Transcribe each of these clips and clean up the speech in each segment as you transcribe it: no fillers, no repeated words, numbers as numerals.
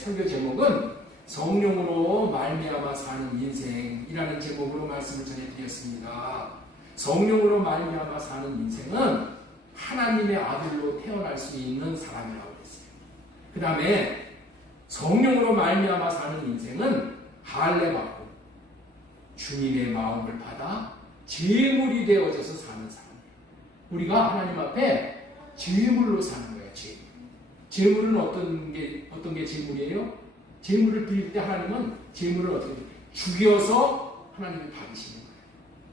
설교 제목은 성령으로 말미암아 사는 인생이라는 제목으로 말씀을 전해드렸습니다. 성령으로 말미암아 사는 인생은 하나님의 아들로 태어날 수 있는 사람이라고 했어요. 그 다음에 성령으로 말미암아 사는 인생은 할례받고 주님의 마음을 받아 제물이 되어져서 사는 사람이에요. 우리가 하나님 앞에 제물로 사는 거예요. 제물은 어떤 게 제물이에요? 제물을 드릴 때 하나님은 제물을 어떻게 죽여서 하나님이 받으시는 거예요.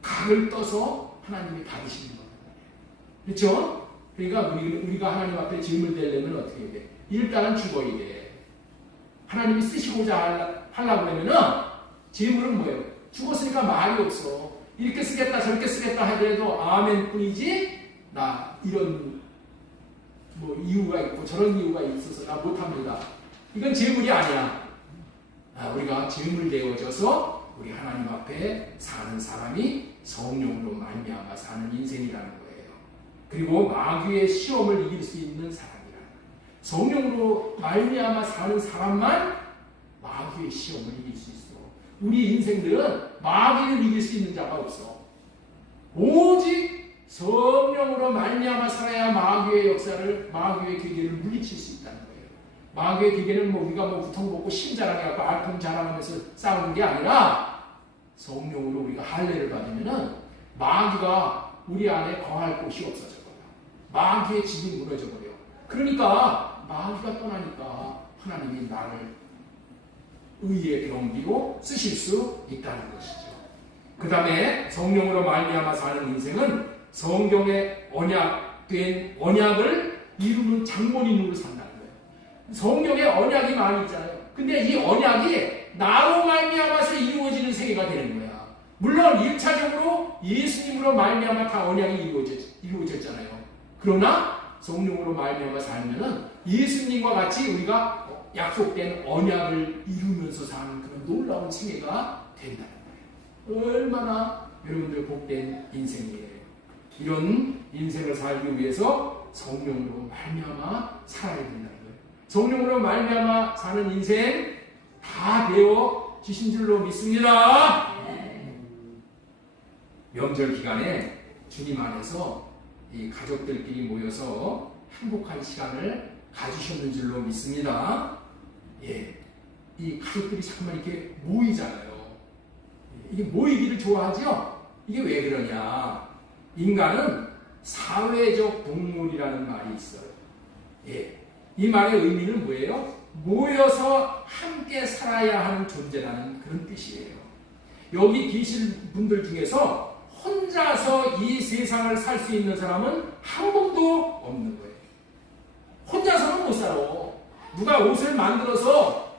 각을 떠서 하나님이 받으시는 거예요. 그렇죠? 그러니까 우리가 하나님 앞에 제물 되려면 어떻게 해야 돼? 일단은 죽어야 돼. 하나님이 쓰시고자 하려고 하면은 제물은 뭐예요? 죽었으니까 말이 없어. 이렇게 쓰겠다 저렇게 쓰겠다 하더라도 아멘 뿐이지 나 이런 뭐 이유가 있고 저런 이유가 있어서 나 못합니다. 이건 제물이 아니야. 우리가 제물 되어져서 우리 하나님 앞에 사는 사람이 성령으로 말미암아 사는 인생이라는 거예요. 그리고 마귀의 시험을 이길 수 있는 사람이라는 거예요. 성령으로 말미암아 사는 사람만 마귀의 시험을 이길 수 있어. 우리 인생들은 마귀를 이길 수 있는 자가 없어. 오직 성령으로 말미암아 살아야 마귀의 역사를, 마귀의 기계를 물리칠 수 있다는 거예요. 마귀의 기계는 우리가 구통 먹고 심자랑해갖고 알통 자랑하면서 싸우는 게 아니라 성령으로 우리가 할례를 받으면은 마귀가 우리 안에 거할 곳이 없어져 버려. 마귀의 집이 무너져 버려. 그러니까 마귀가 떠나니까 하나님이 나를 의의 병기로 쓰실 수 있다는 것이죠. 그 다음에 성령으로 말미암아 사는 인생은 성경의 언약된 언약을 이루는 장본인으로 산다는 거예요. 성경에 언약이 많이 있잖아요. 근데 이 언약이 나로 말미암아서 이루어지는 세계가 되는 거야. 물론 1차적으로 예수님으로 말미암아 다 언약이 이루어졌잖아요. 그러나 성령으로 말미암아 살면은 예수님과 같이 우리가 약속된 언약을 이루면서 사는 그런 놀라운 생애가 된다는 거예요. 얼마나 여러분들 복된 인생이에요. 이런 인생을 살기 위해서 성령으로 말미암아 살아야 된다는 거예요. 성령으로 말미암아 사는 인생 다 되어지신 줄로 믿습니다. 명절 기간에 주님 안에서 이 가족들끼리 모여서 행복한 시간을 가지셨는 줄로 믿습니다. 이 가족들이 자꾸만 이렇게 모이잖아요. 이게 모이기를 좋아하죠? 이게 왜 그러냐? 인간은 사회적 동물이라는 말이 있어요. 이 말의 의미는 뭐예요? 모여서 함께 살아야 하는 존재라는 그런 뜻이에요. 여기 계신 분들 중에서 혼자서 이 세상을 살 수 있는 사람은 한 분도 없는 거예요. 혼자서는 못 살아. 누가 옷을 만들어서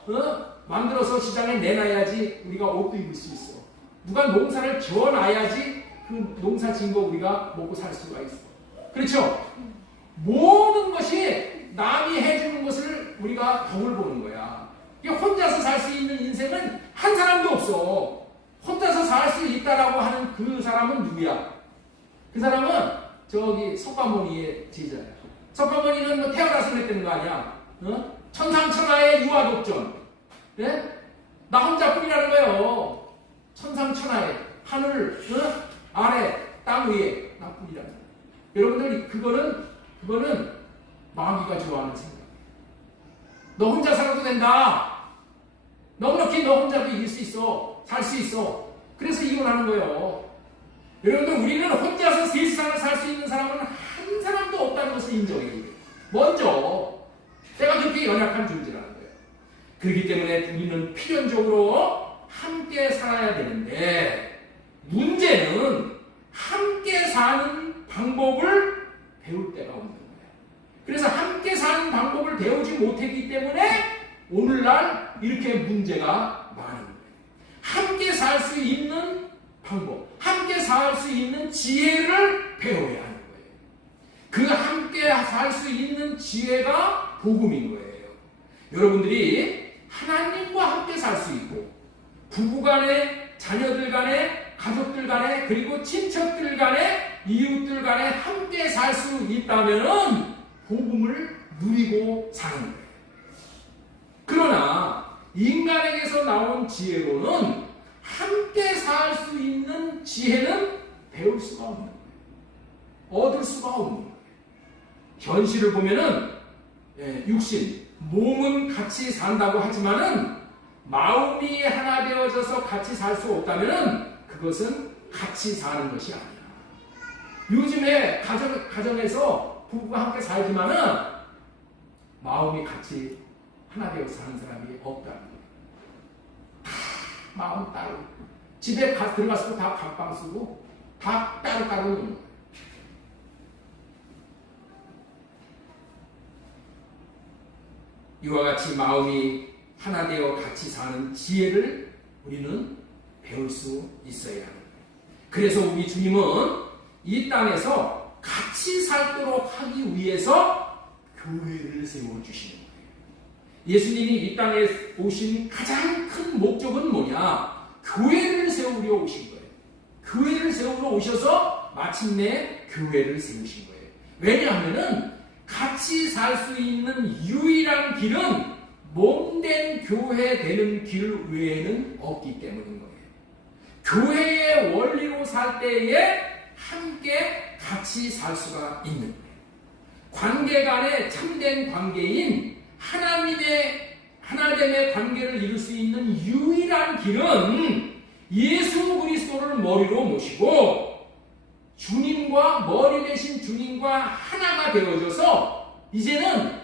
시장에 내놔야지 우리가 옷도 입을 수 있어. 누가 농사를 지어놔야지 그 농사 지은 거 우리가 먹고 살 수가 있어. 그렇죠? 모든 것이 남이 해주는 것을 우리가 덕을 보는 거야. 혼자서 살 수 있는 인생은 한 사람도 없어. 혼자서 살 수 있다라고 하는 그 사람은 누구야? 그 사람은 저기 석가모니의 제자야. 석가모니는 태어나서 그랬다는 거 아니야? 천상천하의 유아독전. 나 혼자뿐이라는 거예요. 천상천하의 하늘 아래 땅 위에 나뿐이라는 거예요. 여러분들 그거는 마귀가 좋아하는 생각이에요. 너 혼자 살아도 된다. 넉넉히 너 혼자도 이길 수 있어. 살 수 있어. 그래서 이혼하는 거예요. 여러분들 우리는 혼자서 세상을 살 수 있는 사람은 한 사람도 없다는 것을 인정해요. 먼저 내가 그렇게 연약한 존재라는 거예요. 그렇기 때문에 우리는 필연적으로 함께 살아야 되는데 문제는 함께 사는 방법을 배울 때가 없는 거예요. 그래서 함께 사는 방법을 배우지 못했기 때문에 오늘날 이렇게 문제가 많은 거예요. 함께 살 수 있는 방법, 함께 살 수 있는 지혜를 배워야 하는 거예요. 그 함께 살 수 있는 지혜가 복음인 거예요. 여러분들이 하나님과 함께 살 수 있고 부부 간에, 자녀들 간에, 가족들 간에, 그리고 친척들 간에, 이웃들 간에 함께 살 수 있다면 복음을 누리고 사는 거예요. 그러나 인간에게서 나온 지혜로는 함께 살 수 있는 지혜는 배울 수가 없는 거예요. 얻을 수가 없는 거예요. 현실을 보면은 육신, 몸은 같이 산다고 하지만은 마음이 하나 되어져서 같이 살 수 없다면은 그것은 같이 사는 것이 아니야. 요즘에 가정에서 부부가 함께 살지만은 마음이 같이 하나 되어서 사는 사람이 없다는 거예요. 다 마음 따로. 집에 들어가서도 다 각방 쓰고 다 따로 노는 거예요. 이와 같이 마음이 하나 되어 같이 사는 지혜를 우리는 배울 수 있어야 합니다. 그래서 우리 주님은 이 땅에서 같이 살도록 하기 위해서 교회를 세워주시는 거예요. 예수님이 이 땅에 오신 가장 큰 목적은 뭐냐? 교회를 세우려 오신 거예요. 교회를 세우러 오셔서 마침내 교회를 세우신 거예요. 왜냐하면은 같이 살 수 있는 유일한 길은 몸된 교회 되는 길 외에는 없기 때문인 거예요. 교회의 원리로 살 때에 함께 같이 살 수가 있는 거예요. 관계 간의 참된 관계인 하나됨의 관계를 이룰 수 있는 유일한 길은 예수 그리스도를 머리로 모시고 주님과 머리 대신 주님과 하나가 되어져서 이제는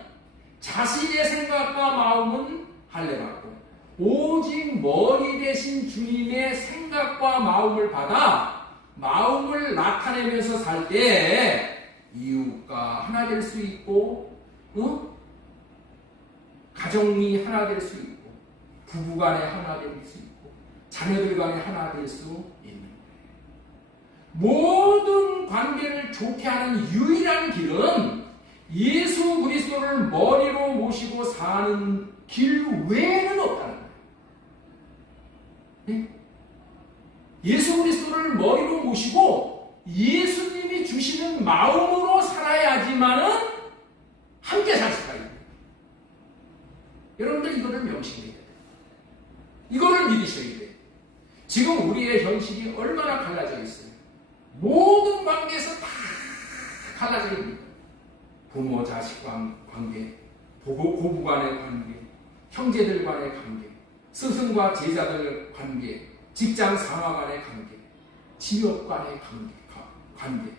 자신의 생각과 마음은 할례받고 오직 머리 대신 주님의 생각과 마음을 받아 마음을 나타내면서 살 때 이웃과 하나 될 수 있고 가정이 하나 될 수 있고 부부간에 하나 될 수 있고 자녀들 간에 하나 될 수 있는 거예요. 모든 관계를 좋게 하는 유일한 길은 예수 그리스도를 머리로 모시고 사는 길 외에는 없다는 거예요. 네? 예수 그리스도를 머리로 모시고 예수님이 주시는 마음으로 살아야지만은 함께 살 수가 있어요. 여러분들 이거를 명심해야 돼요. 이거를 믿으셔야 돼요. 지금 우리의 현실이 얼마나 갈라져 있어요. 모든 관계에서 다 갈라져 있습니다. 부모 자식 관계, 고부 간의 관계, 형제들 간의 관계, 스승과 제자들 관계, 직장 상하 간의 관계, 지역 간의 관계,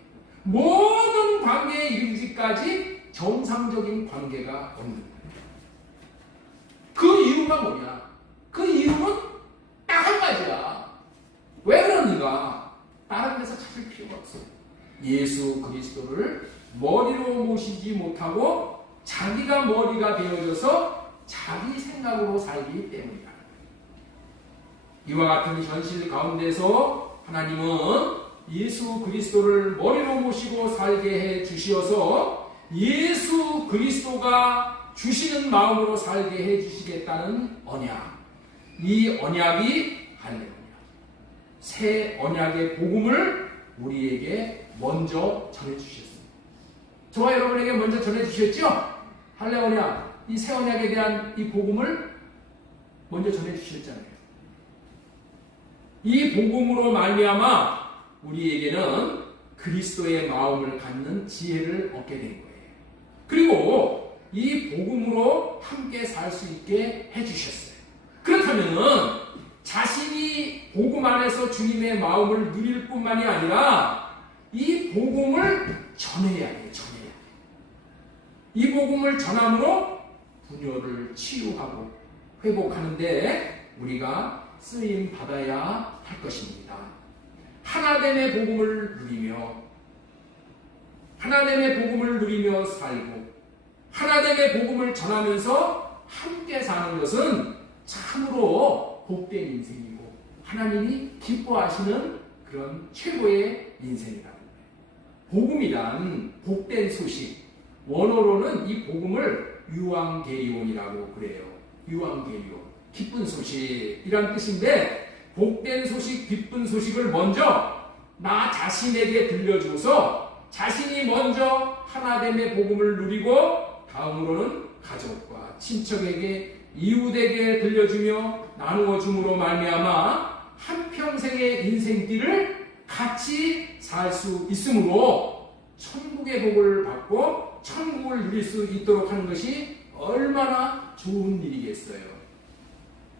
모든 관계에 이르기까지 정상적인 관계가 없는 거예요. 그 이유가 뭐냐? 그 이유는 딱 한 가지야. 왜 그러니까 다른 데서 찾을 필요가 없어요. 예수 그리스도를 머리로 모시지 못하고 자기가 머리가 되어져서 자기 생각으로 살기 때문이다. 이와 같은 현실 가운데서 하나님은 예수 그리스도를 머리로 모시고 살게 해 주시어서 예수 그리스도가 주시는 마음으로 살게 해 주시겠다는 언약. 이 언약이 할례 언약. 새 언약의 복음을 우리에게 먼저 전해 주셨습니다. 저와 여러분에게 먼저 전해 주셨죠? 할례 언약, 이 새 언약에 대한 이 복음을 먼저 전해 주셨잖아요. 이 복음으로 말미암아 우리에게는 그리스도의 마음을 갖는 지혜를 얻게 된 거예요. 그리고 이 복음으로 함께 살 수 있게 해주셨어요. 그렇다면 자신이 복음 안에서 주님의 마음을 누릴 뿐만이 아니라 이 복음을 전해야 해요. 이 복음을 전함으로 분열을 치유하고 회복하는데 우리가 쓰임 받아야 할 것입니다. 하나됨의 복음을 누리며 살고 하나됨의 복음을 전하면서 함께 사는 것은 참으로 복된 인생이고 하나님이 기뻐하시는 그런 최고의 인생이라는 거예요. 복음이란 복된 소식, 원어로는 이 복음을 유앙게리온이라고 그래요. 유앙게리온, 기쁜 소식이란 뜻인데 복된 소식, 기쁜 소식을 먼저 나 자신에게 들려주어서 자신이 먼저 하나됨의 복음을 누리고 다음으로는 가족과 친척에게 이웃에게 들려주며 나누어 줌으로 말미암아 한평생의 인생길을 같이 살 수 있으므로 천국의 복을 받고 천국을 누릴 수 있도록 하는 것이 얼마나 좋은 일이겠어요.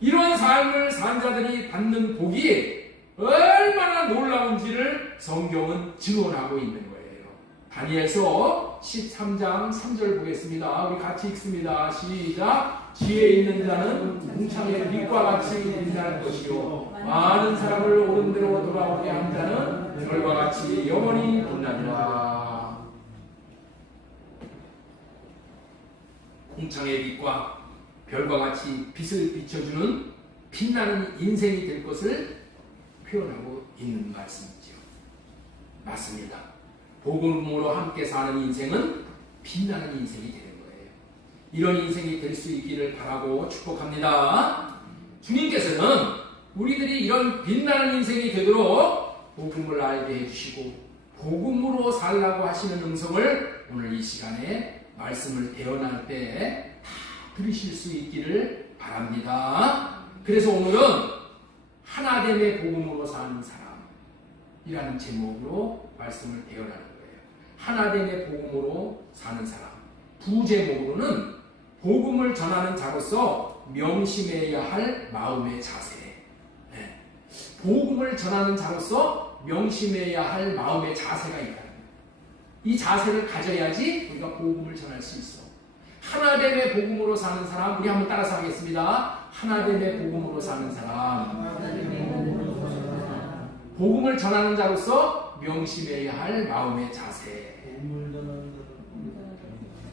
이런 삶을 산 자들이 받는 복이 얼마나 놀라운지를 성경은 증언하고 있는 거예요. 다니엘서 13장 3절 보겠습니다. 우리 같이 읽습니다. 시작. 지혜 있는 자는 궁창의 빛과 같이 빛날 것이요 많은 사람을 옳은 대로 돌아오게 한 자는 별과 같이 영원히 빛나리라. 궁창의 빛과 별과 같이 빛을 비춰주는 빛나는 인생이 될 것을 표현하고 있는 말씀이죠. 맞습니다. 복음으로 함께 사는 인생은 빛나는 인생이 되는 거예요. 이런 인생이 될 수 있기를 바라고 축복합니다. 주님께서는 우리들이 이런 빛나는 인생이 되도록 복음을 알게 해주시고 복음으로 살라고 하시는 음성을 오늘 이 시간에 말씀을 대언할 때 다 들으실 수 있기를 바랍니다. 그래서 오늘은 하나됨의 복음으로 사는 사람이라는 제목으로 말씀을 대언하는 거예요. 하나됨의 복음으로 사는 사람. 부제목으로는 복음을 전하는 자로서 명심해야 할 마음의 자세. 네. 복음을 전하는 자로서 명심해야 할 마음의 자세가 있다. 이 자세를 가져야지 우리가 복음을 전할 수 있어. 하나됨의 복음으로 사는 사람, 우리 한번 따라서 하겠습니다. 하나됨의 복음으로 사는 사람. 복음을 전하는 자로서 명심해야 할 마음의 자세.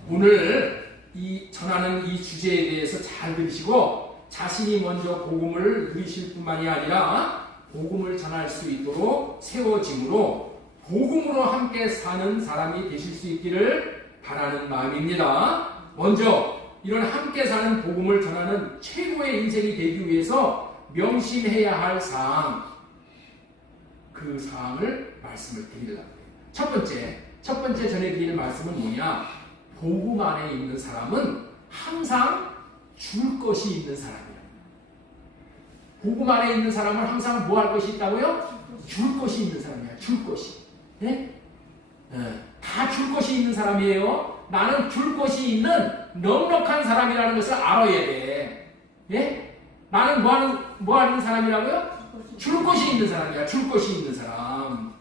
오늘 이 전하는 이 주제에 대해서 잘 들으시고 자신이 먼저 복음을 누리실 뿐만이 아니라 복음을 전할 수 있도록 세워짐으로 복음으로 함께 사는 사람이 되실 수 있기를 바라는 마음입니다. 먼저 이런 함께 사는 복음을 전하는 최고의 인생이 되기 위해서 명심해야 할 사항, 그 사항을 말씀을 드리려고 해요. 첫 번째 전해드리는 말씀은 뭐냐? 복음 안에 있는 사람은 항상 줄 것이 있는 사람이에요. 복음 안에 있는 사람은 항상 뭐 할 것이 있다고요? 줄 것이 있는 사람이야. 줄 것이. 네? 다 줄 것이 있는 사람이에요. 나는 줄 것이 있는 넉넉한 사람이라는 것을 알아야 돼. 예? 나는 뭐 하는 사람이라고요? 줄 것이 있는 사람이야. 줄 것이 있는 사람.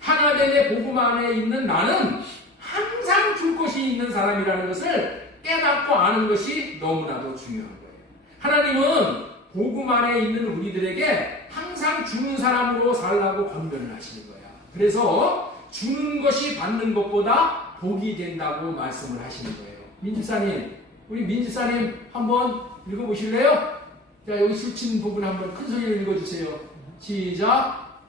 하나됨의 복음 안에 있는 나는 항상 줄 것이 있는 사람이라는 것을 깨닫고 아는 것이 너무나도 중요한 거예요. 하나님은 복음 안에 있는 우리들에게 항상 주는 사람으로 살라고 권면을 하시는 거야. 그래서 주는 것이 받는 것보다 복이 된다고 말씀을 하시는 거예요. 민집사님, 우리 민집사님 한번 읽어보실래요? 자, 여기 수친 부분 한번 큰 소리로 읽어주세요. 시작.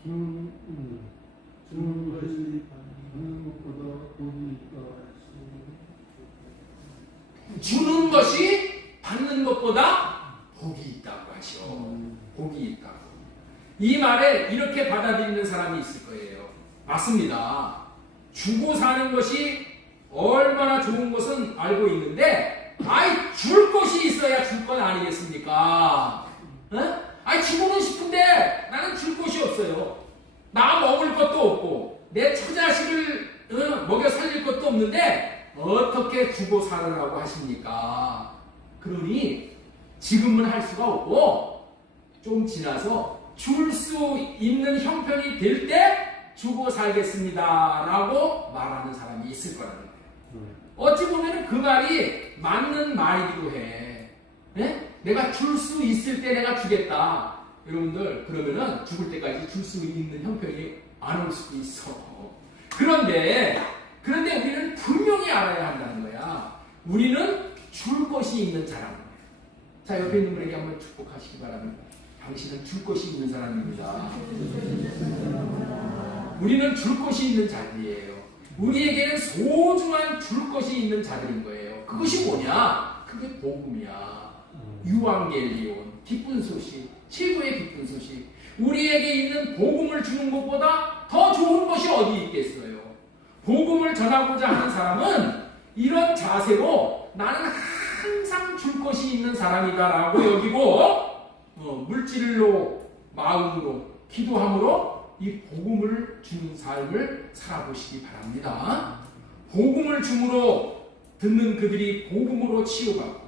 주는 것이 받는 것보다 복이 있다. 주는 것이 받는 것보다 복이 있다고 하셔. 복이 있다고. 이 말에 이렇게 받아들이는 사람이 있을 거예요. 맞습니다. 주고 사는 것이 얼마나 좋은 것은 알고 있는데, 줄 것이 있어야 줄 건 아니겠습니까? 주고는 싶은데 나는 줄 것이 없어요. 나 먹을 것도 없고 내 처자식을 먹여 살릴 것도 없는데 어떻게 주고 살으라고 하십니까? 그러니 지금은 할 수가 없고 좀 지나서 줄 수 있는 형편이 될 때 주고 살겠습니다 라고 말하는 사람이 있을 거라는 거예요. 어찌 보면 그 말이 맞는 말이기도 해. 네? 내가 줄 수 있을 때 내가 주겠다. 여러분들 그러면은 죽을 때까지 줄 수 있는 형편이 안 올 수도 있어. 그런데 우리는 분명히 알아야 한다는 거야. 우리는 줄 것이 있는 자라는 거야. 자, 옆에 있는 분에게 한번 축복하시기 바랍니다. 당신은 줄 것이 있는 사람입니다. 우리는 줄 것이 있는 자들이에요. 우리에게는 소중한 줄 것이 있는 자들인 거예요. 그것이 뭐냐? 그게 복음이야. 유앙겔리온, 기쁜 소식, 최고의 기쁜 소식. 우리에게 있는 복음을 주는 것보다 더 좋은 것이 어디 있겠어요? 복음을 전하고자 하는 사람은 이런 자세로 나는 항상 줄 것이 있는 사람이다라고 여기고 물질로 마음으로 기도함으로 이 복음을 주는 삶을 살아보시기 바랍니다. 복음을 줌으로 듣는 그들이 복음으로 치유받고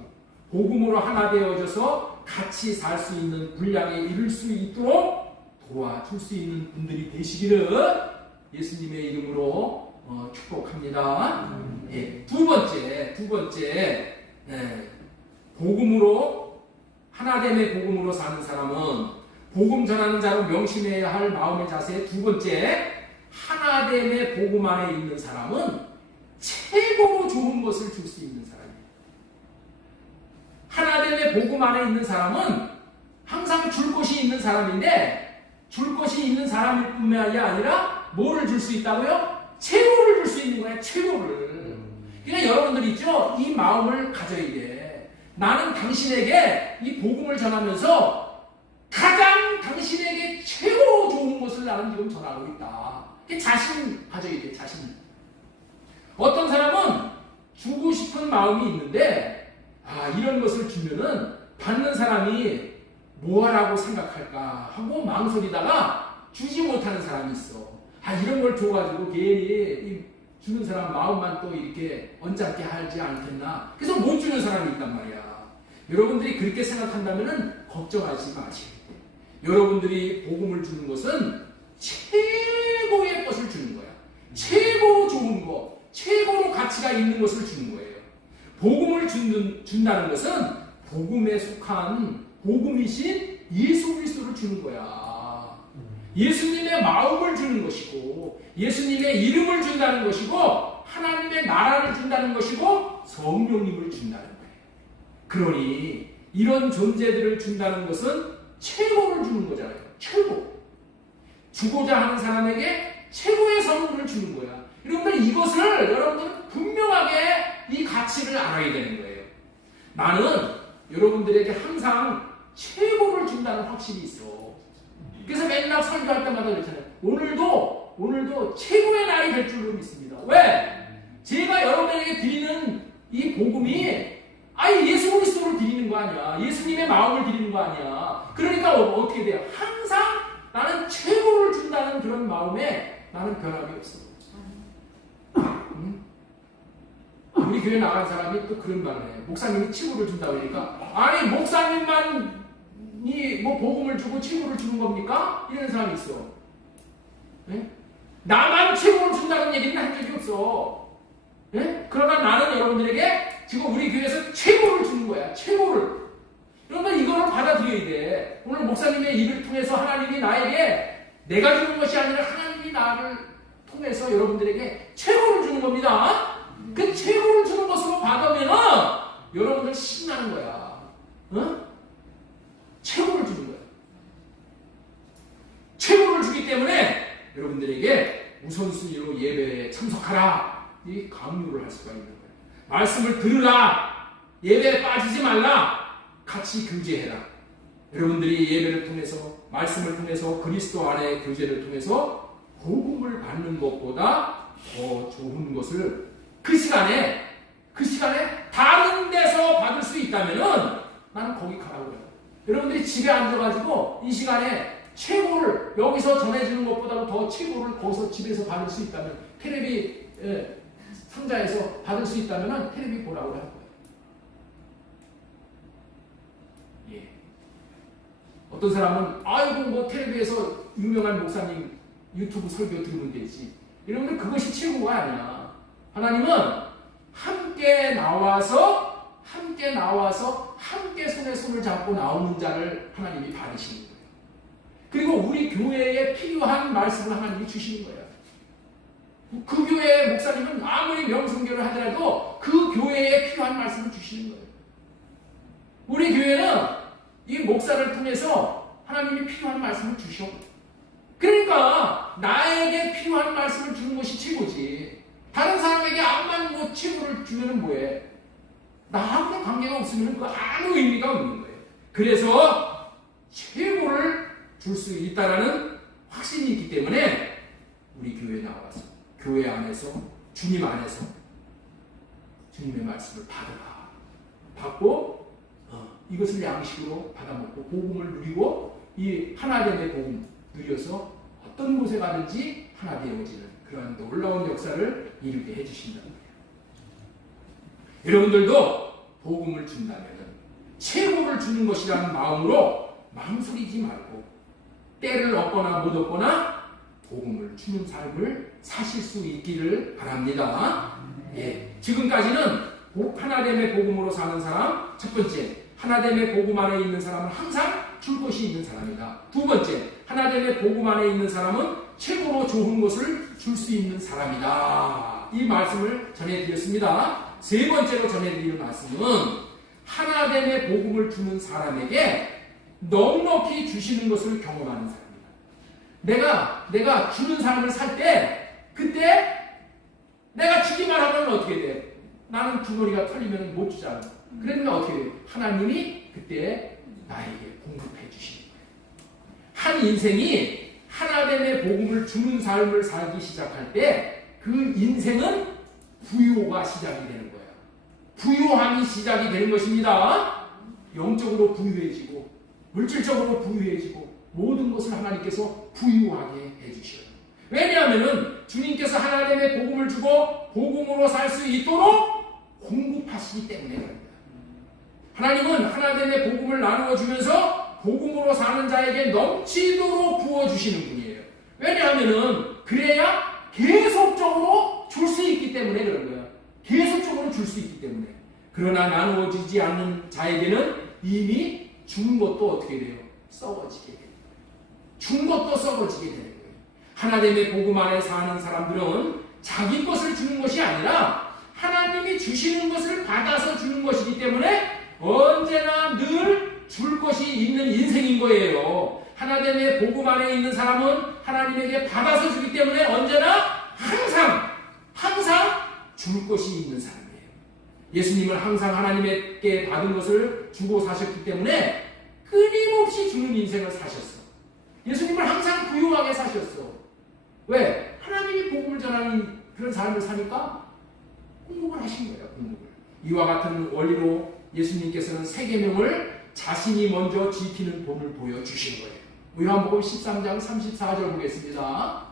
복음으로 하나 되어져서 같이 살 수 있는 분량에 이를 수 있도록 도와줄 수 있는 분들이 되시기를 예수님의 이름으로 축복합니다. 예, 두 번째 복음으로 하나됨의 복음으로 사는 사람은 복음 전하는 자로 명심해야 할 마음의 자세. 두 번째, 하나됨의 복음 안에 있는 사람은 최고로 좋은 것을 줄 수 있는 사람이에요. 하나됨의 복음 안에 있는 사람은 항상 줄 것이 있는 사람인데 줄 것이 있는 사람일 뿐만이 아니라 뭐를 줄 수 있다고요? 최고를 줄 수 있는 거예요. 최고를. 그러니까 여러분들 있죠? 이 마음을 가져야 돼. 나는 당신에게 이 복음을 전하면서 가장 당신에게 최고 좋은 것을 나는 지금 전하고 있다. 자신 가져야 돼. 자신. 어떤 사람은 주고 싶은 마음이 있는데 이런 것을 주면은 받는 사람이 뭐하라고 생각할까 하고 망설이다가 주지 못하는 사람이 있어. 이런 걸 줘가지고 괜히 주는 사람 마음만 또 이렇게 언짢게 하지 않겠나. 그래서 못 주는 사람이 있단 말이야. 여러분들이 그렇게 생각한다면은 걱정하지 마시고 여러분들이 복음을 주는 것은 최고의 것을 주는 거야. 최고 좋은 거, 최고로 가치가 있는 것을 주는 거예요. 복음을 준다는 것은 복음에 속한 복음이신 예수 그리스도를 주는 거야. 예수님의 마음을 주는 것이고 예수님의 이름을 준다는 것이고 하나님의 나라를 준다는 것이고 성령님을 준다는 거예요. 그러니 이런 존재들을 준다는 것은 최고를 주는 거잖아요. 최고. 주고자 하는 사람에게 최고의 선물을 주는 거야. 여러분들 이것을 여러분들은 분명하게 이 가치를 알아야 되는 거예요. 나는 여러분들에게 항상 최고를 준다는 확신이 있어. 그래서 맨날 설교할 때마다 그렇잖아요. 오늘도 최고의 날이 될 줄로 믿습니다. 왜? 제가 여러분에게 드리는 이 복음이 예수 그리스도를 드리는 거 아니야. 예수님의 마음을 드리는 거 아니야. 그러니까 어떻게 돼요? 항상 나는 최고를 준다는 그런 마음에 나는 변함이 없어. 응? 우리 교회 나간 사람이 또 그런 말을 해요. 목사님이 치고를 준다고 그러니까 목사님만이 뭐 복음을 주고 치고를 주는 겁니까? 이런 사람이 있어. 네? 나만 치고를 준다는 얘기는 한 적이 없어. 네? 그러나 나는 여러분들에게 지금 우리 교회에서 최고를 주는 거야. 최고를. 그러면 이거를 받아들여야 돼. 오늘 목사님의 입을 통해서 하나님이 나에게 내가 주는 것이 아니라 하나님이 나를 통해서 여러분들에게 최고를 주는 겁니다. 그 최고를 주는 것으로 받으면 여러분들 신나는 거야. 최고를 주는 거야. 최고를 주기 때문에 여러분들에게 우선순위로 예배에 참석하라. 이 강요를 할 수가 있는 거예요. 말씀을 들으라. 예배에 빠지지 말라. 같이 교제해라. 여러분들이 예배를 통해서 말씀을 통해서 그리스도 안의 교제를 통해서 복음을 받는 것보다 더 좋은 것을 그 시간에 다른 데서 받을 수 있다면은 나는 거기 가라고 그래요. 여러분들이 집에 앉아가지고 이 시간에 최고를 여기서 전해주는 것보다 더 최고를 거기서 집에서 받을 수 있다면 테레비 상자에서 받을 수 있다면 테레비 보라고 할 거예요. 예. 어떤 사람은 뭐 테레비에서 유명한 목사님 유튜브 설교 들으면 되지. 여러분들 그것이 최고가 아니야. 하나님은 함께 나와서 함께 손에 손을 잡고 나오는 자를 하나님이 받으시는 거예요. 그리고 우리 교회에 필요한 말씀을 하나님이 주시는 거예요. 그 교회의 목사님은 아무리 명성교를 하더라도 그 교회에 필요한 말씀을 주시는 거예요. 우리 교회는 이 목사를 통해서 하나님이 필요한 말씀을 주셔. 그러니까 나에게 필요한 말씀을 주는 것이 최고지. 다른 사람에게 암만 뭐 최고를 주면 뭐해? 나하고 관계가 없으면 그거 아무 의미가 없는 거예요. 그래서 최고를 줄 수 있다라는 확신이 있기 때문에 우리 교회에 나와서 교회 안에서 주님 안에서 주님의 말씀을 받아라. 받고 이것을 양식으로 받아먹고 복음을 누리고 이 하나됨의 복음 누려서 어떤 곳에 가든지 하나 되어지는 그러한 놀라운 역사를 이루게 해주신다는 거예요. 여러분들도 복음을 준다면 최고를 주는 것이라는 마음으로 망설이지 말고 때를 얻거나 못 얻거나 복음을 주는 삶을 사실 수 있기를 바랍니다. 예, 지금까지는 하나됨의 복음으로 사는 사람, 첫 번째, 하나됨의 복음 안에 있는 사람은 항상 줄 것이 있는 사람이다. 두 번째, 하나됨의 복음 안에 있는 사람은 최고로 좋은 것을 줄 수 있는 사람이다. 이 말씀을 전해드렸습니다. 세 번째로 전해드리는 말씀은 하나됨의 복음을 주는 사람에게 넉넉히 주시는 것을 경험하는 사람이다. 내가 주는 사람을 살 때 그때 내가 주기만 하면 어떻게 돼? 나는 주머니가 털리면 못 주잖아. 그러면 어떻게 돼? 하나님이 그때 나에게 공급해 주시는 거예요. 한 인생이 하나됨의 복음을 주는 삶을 살기 시작할 때 그 인생은 부요가 시작이 되는 거예요. 부요함이 시작이 되는 것입니다. 영적으로 부유해지고 물질적으로 부유해지고 모든 것을 하나님께서 부유하게 해주셔요. 왜냐하면 주님께서 하나님의 복음을 주고 복음으로 살 수 있도록 공급하시기 때문에 그럽니다. 하나님은 하나님의 복음을 나누어 주면서 복음으로 사는 자에게 넘치도록 부어주시는 분이에요. 왜냐하면 그래야 계속적으로 줄 수 있기 때문에 그런 거예요. 계속적으로 줄 수 있기 때문에. 그러나 나누어지지 않는 자에게는 이미 준 것도 어떻게 돼요? 썩어지게 돼요. 준 것도 썩어지게 되는 거예요. 하나님의 복음 안에 사는 사람들은 자기 것을 주는 것이 아니라 하나님이 주시는 것을 받아서 주는 것이기 때문에 언제나 늘 줄 것이 있는 인생인 거예요. 하나님의 복음 안에 있는 사람은 하나님에게 받아서 주기 때문에 언제나 항상 줄 것이 있는 사람이에요. 예수님은 항상 하나님께 받은 것을 주고 사셨기 때문에 끊임없이 주는 인생을 사셨어. 예수님은 항상 부유하게 사셨어. 왜? 하나님이 복음을 전하는 그런 삶을 사니까 공급을 하신 거예요. 공급을. 이와 같은 원리로 예수님께서는 세 계명을 자신이 먼저 지키는 본을 보여주신 거예요. 요한복음 13장 34절 보겠습니다.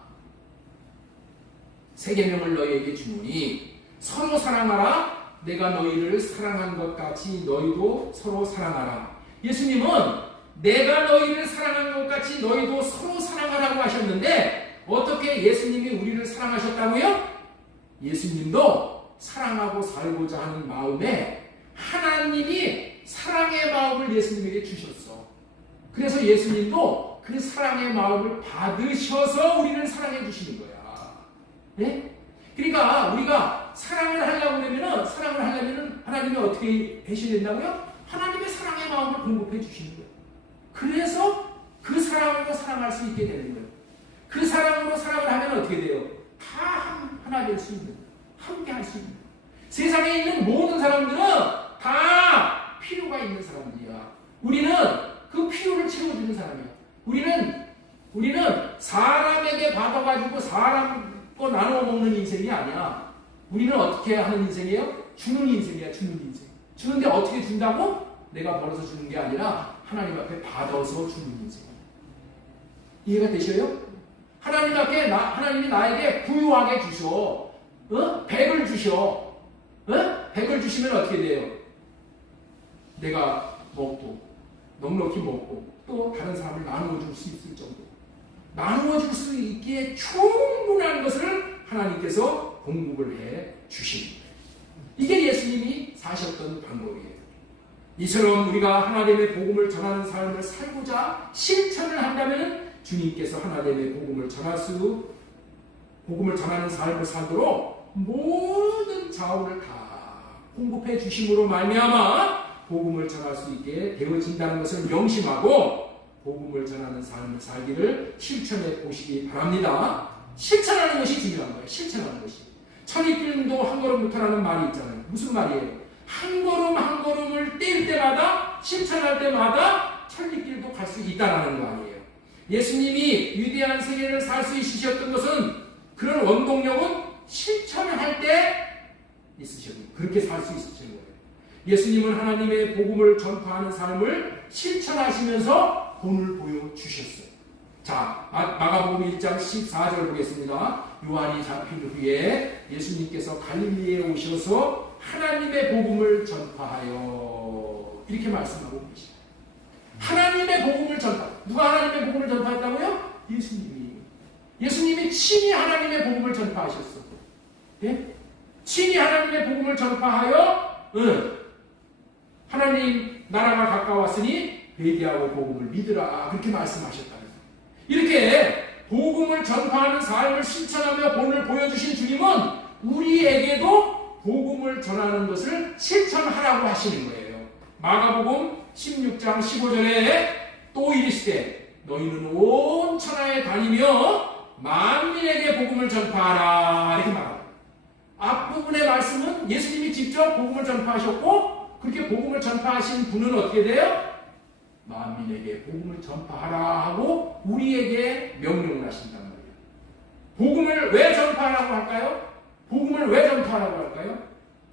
세 계명을 너희에게 주노니 서로 사랑하라. 내가 너희를 사랑한 것 같이 너희도 서로 사랑하라. 예수님은 내가 너희를 사랑한 것 같이 너희도 서로 사랑하라고 하셨는데 어떻게 예수님이 우리를 사랑하셨다고요? 예수님도 사랑하고 살고자 하는 마음에 하나님이 사랑의 마음을 예수님에게 주셨어. 그래서 예수님도 그 사랑의 마음을 받으셔서 우리를 사랑해 주시는 거야. 네? 그러니까 우리가 사랑을 하려면 하나님이 어떻게 해주셔야 된다고요? 하나님의 사랑의 마음을 공급해 주시는 거예요. 그래서 그 사랑으로 사랑할 수 있게 되는 거예요. 그 사랑으로 사랑을 하면 어떻게 돼요? 다 하나 될 수 있는 거예요. 함께 할 수 있는 거예요. 세상에 있는 모든 사람들은 다 필요가 있는 사람들이야. 우리는 그 필요를 채워주는 사람이야. 우리는 사람에게 받아가지고 사람 거 나눠 먹는 인생이 아니야. 우리는 어떻게 하는 인생이에요? 주는 인생이야. 주는 인생. 주는데 어떻게 준다고? 내가 벌어서 주는 게 아니라 하나님 앞에 받아서 주는 인생. 이해가 되셔요? 하나님이 나에게 부유하게 주셔. 100을 주셔. 100을 주시면 어떻게 돼요? 내가 먹고 넉넉히 먹고 또 다른 사람을 나누어 줄 수 있을 정도. 나누어 줄 수 있기에 충분한 것을 하나님께서 공급을 해 주시는 거예요. 이게 예수님이 사셨던 방법이에요. 이처럼 우리가 하나님의 복음을 전하는 삶을 살고자 실천을 한다면 주님께서 하나님의 복음을 전하는 삶을 살도록 모든 자원을 다 공급해 주심으로 말미암아 복음을 전할 수 있게 되어진다는 것을 명심하고 복음을 전하는 삶을 살기를 실천해 보시기 바랍니다. 실천하는 것이 중요한 거예요. 실천하는 것이. 천리길도 한 걸음부터라는 말이 있잖아요. 무슨 말이에요? 한 걸음 한 걸음을 뗄 때마다 실천할 때마다 천리길도 갈 수 있다는 거 아니에요. 예수님이 위대한 세계를 살 수 있으셨던 것은 그런 원동력은 실천을 할 때 있으신 그렇게 살 수 있으신 거예요. 예수님은 하나님의 복음을 전파하는 삶을 실천하시면서 본을 보여주셨어요. 자, 마가복음 1장 14절 보겠습니다. 요한이 잡힌 후에 예수님께서 갈릴리에 오셔서 하나님의 복음을 전파하여 이렇게 말씀하고 계십니다. 하나님의 복음을 전파. 누가 하나님의 복음을 전파했다고요? 예수님이 친히 하나님의 복음을 전파하셨어. 예? 친히 하나님의 복음을 전파하여 하나님 나라가 가까웠으니 회개하고 복음을 믿으라 그렇게 말씀하셨다. 이렇게 복음을 전파하는 삶을 실천하며 본을 보여주신 주님은 우리에게도 복음을 전하는 것을 실천하라고 하시는 거예요. 마가복음 16장 15절에 또 이르시되 너희는 온 천하에 다니며 만민에게 복음을 전파하라 이렇게 말합니다. 앞부분의 말씀은 예수님이 직접 복음을 전파하셨고 그렇게 복음을 전파하신 분은 어떻게 돼요? 만민에게 복음을 전파하라 하고 우리에게 명령을 하신단 말이에요. 복음을 왜 전파하라고 할까요? 복음을 왜 전파하라고 할까요?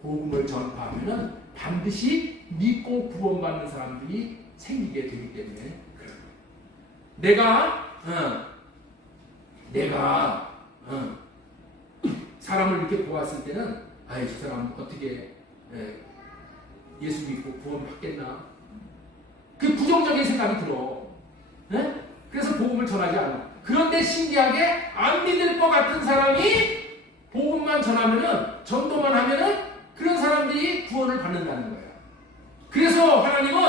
복음을 전파하면 반드시 믿고 구원받는 사람들이 생기게 되기 때문에 그래요. 내가 사람을 이렇게 보았을 때는 저 사람 어떻게 예수 믿고 구원받겠나? 그 부정적인 생각이 들어. 네? 그래서 복음을 전하지 않아. 그런데 신기하게 안 믿을 것 같은 사람이 복음만 전하면은, 전도만 하면은 그런 사람들이 구원을 받는다는 거예요. 그래서 하나님은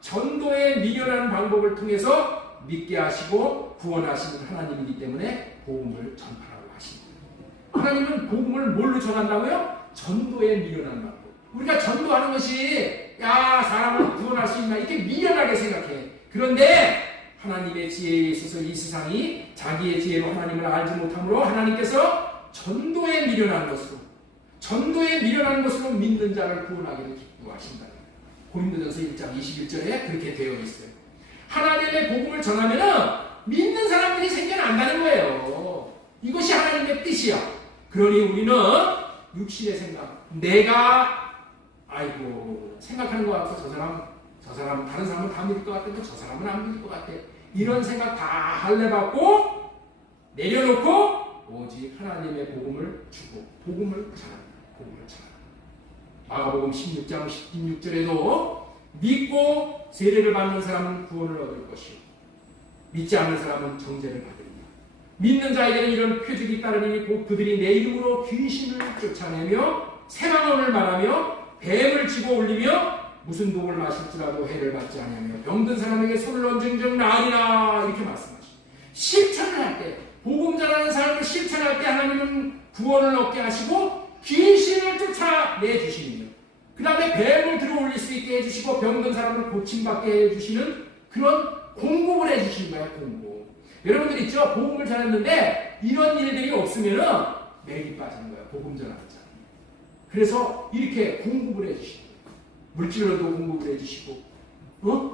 전도에 미련한 방법을 통해서 믿게 하시고 구원하시는 하나님이기 때문에 복음을 전파라고 하십니다. 하나님은 복음을 뭘로 전한다고요? 전도에 미련한 방법. 우리가 전도하는 것이 사람을 구원할 수 있나 이렇게 미련하게 생각해. 그런데 하나님의 지혜에 있어서 이 세상이 자기의 지혜로 하나님을 알지 못하므로 하나님께서 전도에 미련한 것으로 믿는 자를 구원하기를 기뻐하신다. 고린도전서 1장 21절에 그렇게 되어 있어요. 하나님의 복음을 전하면 믿는 사람들이 생겨난다는 거예요. 이것이 하나님의 뜻이야. 그러니 우리는 육신의 생각, 내가 생각하는 것 같고 저 사람 다른 사람은 다 믿을 것 같은데 저 사람은 안 믿을 것 같아. 이런 생각 다 할례받고 내려놓고 오직 하나님의 복음을 주고 복음을 전합니다. 마가복음 16장 16절에도 믿고 세례를 받는 사람은 구원을 얻을 것이요 믿지 않는 사람은 정죄를 받으리라. 믿는 자에게는 이런 표적이 따르니 곧 그들이 내 이름으로 귀신을 쫓아내며 새 방언을 말하며 뱀을 집어 올리며 무슨 독을 마실지라도 해를 받지 아니하며 병든 사람에게 손을 얹은즉 나으리라 이렇게 말씀하십니다. 실천을 할 때, 복음 전하는 삶을 실천할 때 하나님은 구원을 얻게 하시고 귀신을 쫓아내 주시며 그 다음에 뱀을 들어올릴 수 있게 해주시고 병든 사람을 고침받게 해주시는 그런 공급을 해주시는 거예요. 공급. 여러분들 있죠? 복음을 전했는데 이런 일들이 없으면은 맥이 빠지는 거예요. 복음 전하는 자. 그래서 이렇게 공급을 해주시고 물질로도 공급을 해주시고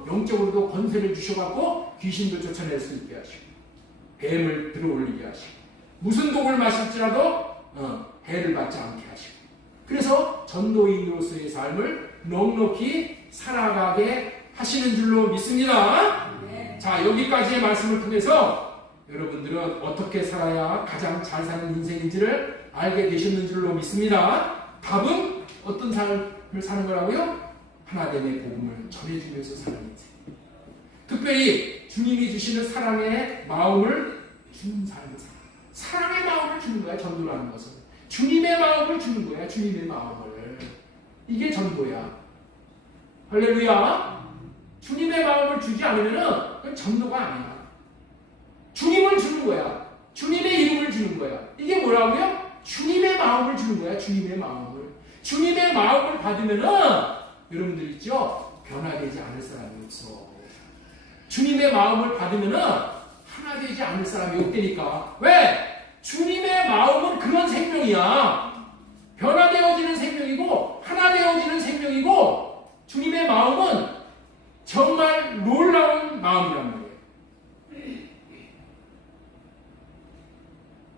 영적으로도 권세를 주셔갖고 귀신도 쫓아낼 수 있게 하시고 뱀을 들어올리게 하시고 무슨 독을 마실지라도 해를 받지 않게 하시고 그래서 전도인으로서의 삶을 넉넉히 살아가게 하시는 줄로 믿습니다. 네. 자, 여기까지의 말씀을 통해서 여러분들은 어떻게 살아야 가장 잘 사는 인생인지를 알게 되셨는 줄로 믿습니다. 답은 어떤 삶을 사는 거라고요? 하나됨의 복음을 전해주면서 사는 인생. 특별히 주님이 주시는 사랑의 마음을 주는 삶을 살아. 사랑의 마음을 주는 거야, 전도를 하는 것은. 주님의 마음을 주는 거야, 주님의 마음을. 이게 전도야. 할렐루야. 주님의 마음을 주지 않으면 그건 전도가 아니야. 주님을 주는 거야. 주님의 이름을 주는 거야. 이게 뭐라고요? 주님의 마음을 주는 거야, 주님의 마음을. 주님의 마음을 받으면은 여러분들 있죠? 변화되지 않을 사람이 없어. 주님의 마음을 받으면은 하나 되지 않을 사람이 없다니까. 왜? 주님의 마음은 그런 생명이야. 변화되어지는 생명이고 하나 되어지는 생명이고 주님의 마음은 정말 놀라운 마음이란 말이에요.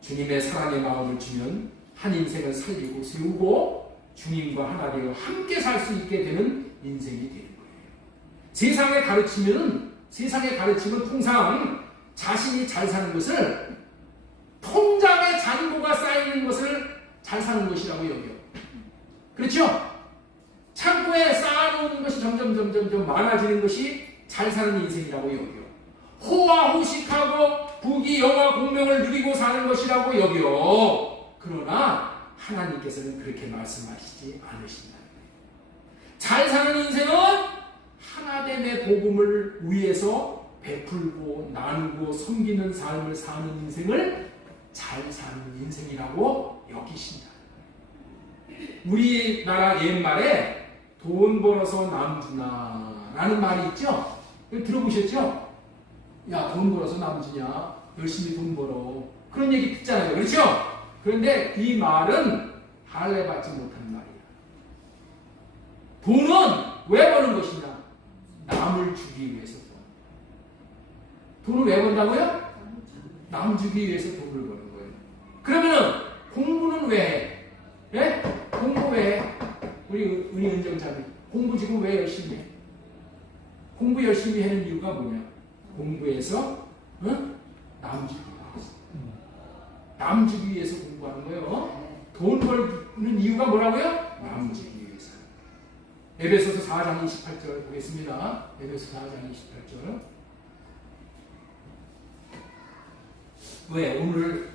주님의 사랑의 마음을 주면 한 인생을 살리고 세우고 주님과 하나 되어 함께 살 수 있게 되는 인생이 되는 거예요. 세상의 가르침은 통상 자신이 잘 사는 것을, 통장에 잔고가 쌓이는 것을 잘 사는 것이라고 여겨요. 그렇죠? 창고에 쌓아놓은 것이 점점 많아지는 것이 잘 사는 인생이라고 여겨요. 호화호식하고 부귀 영화 공명을 누리고 사는 것이라고 여겨요. 그러나 하나님께서는 그렇게 말씀하시지 않으신다. 잘 사는 인생은 하나됨의 복음을 위해서 베풀고 나누고 섬기는 삶을 사는 인생을 잘 사는 인생이라고 여기신다. 우리나라 옛말에 돈 벌어서 남주나 라는 말이 있죠? 들어보셨죠? 야, 돈 벌어서 남주냐? 열심히 돈 벌어. 그런 얘기 듣잖아요. 그렇죠? 그런데 이 말은 할례받지 못한 말이야. 돈은 왜 버는 것이냐? 남을 주기 위해서 돈을 왜 번다고요? 남 주기 위해서 돈을 버는 거예요. 그러면은 공부는 왜 해? 예? 공부 왜 해? 우리 은정자매 공부 지금 왜 열심히 해? 공부 열심히 하는 이유가 뭐냐? 공부해서 남 주기 위해서. 남 주기 위해서 공부하는 거예요. 돈 벌는 이유가 뭐라고요? 남 주기 위해서. 에베소서 4장 28절 보겠습니다. 에베소서 4장 28절. 왜? 오늘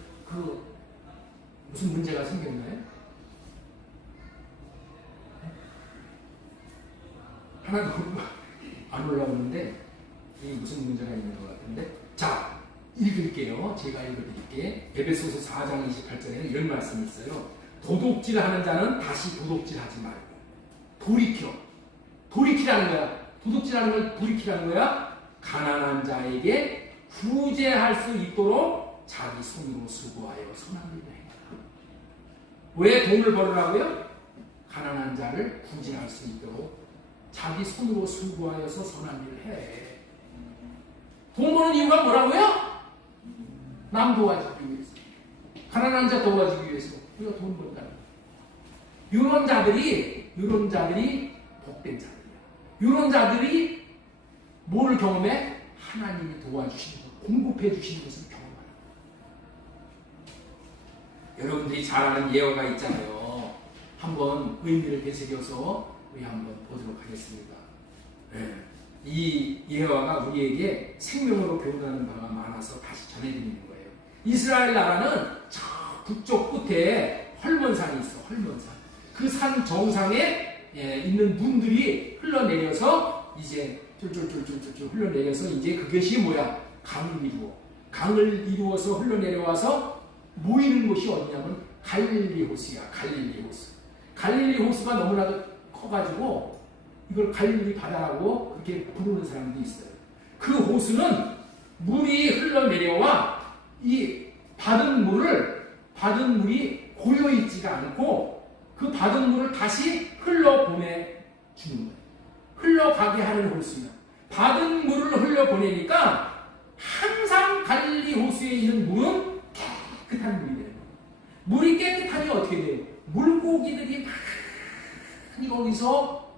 무슨 문제가 생겼나요? 하나도 안 올라오는데 이 무슨 문제가 있는 것 같은데, 자, 읽을게요. 제가 읽어드릴게. 에베소서 4장 28절에는 이런 말씀이 있어요. 도둑질하는 자는 다시 도둑질하지 말고 돌이키라는 거야. 도둑질하는 걸 돌이키라는 거야. 가난한 자에게 구제할 수 있도록 자기 손으로 수고하여 선한 일을 행하라. 왜 돈을 벌으라고요? 가난한 자를 구제할 수 있도록 자기 손으로 수고하여서 선한 일을 해. 돈 버는 이유가 뭐라고요? 남 도와주기 위해서. 가난한 자 도와주기 위해서 우리가 돈 번다. 이런 자들이 복된 자들이야. 이런 자들이 뭐를 경험해? 하나님이 도와주시는 것, 공급해 주시는 것을 경험하는 거야. 여러분들이 잘 아는 예어가 있잖아요. 한번 의미를 되새겨서 우리 한번 보도록 하겠습니다. 네. 이 예화가 우리에게 생명으로 교훈하는 바가 많아서 다시 전해드리는 거예요. 이스라엘 나라는 저 북쪽 끝에 헐몬산이 있어. 헐몬산. 그 산 정상에 있는 문들이 흘러내려서 이제 쫄쫄쫄쫄쫄 흘러내려서 이제 그것이 뭐야? 강을 이루어서 흘러내려와서 모이는 곳이 어디냐면 갈릴리 호수야. 갈릴리 호수. 갈릴리 호수가 너무나도 커가지고 이걸 갈릴리 바다라고 그렇게 부르는 사람도 있어요. 그 호수는 물이 흘러내려와 이 받은 물이 고여있지가 않고 그 받은 물을 다시 흘러보내주는 거예요. 흘러가게 하는 호수야. 받은 물을 흘려보내니까 항상 갈릴리 호수에 있는 물은 깨끗한 물이 되는 거예요. 물이 깨끗하니 어떻게 돼요? 물고기들이 많이 거기서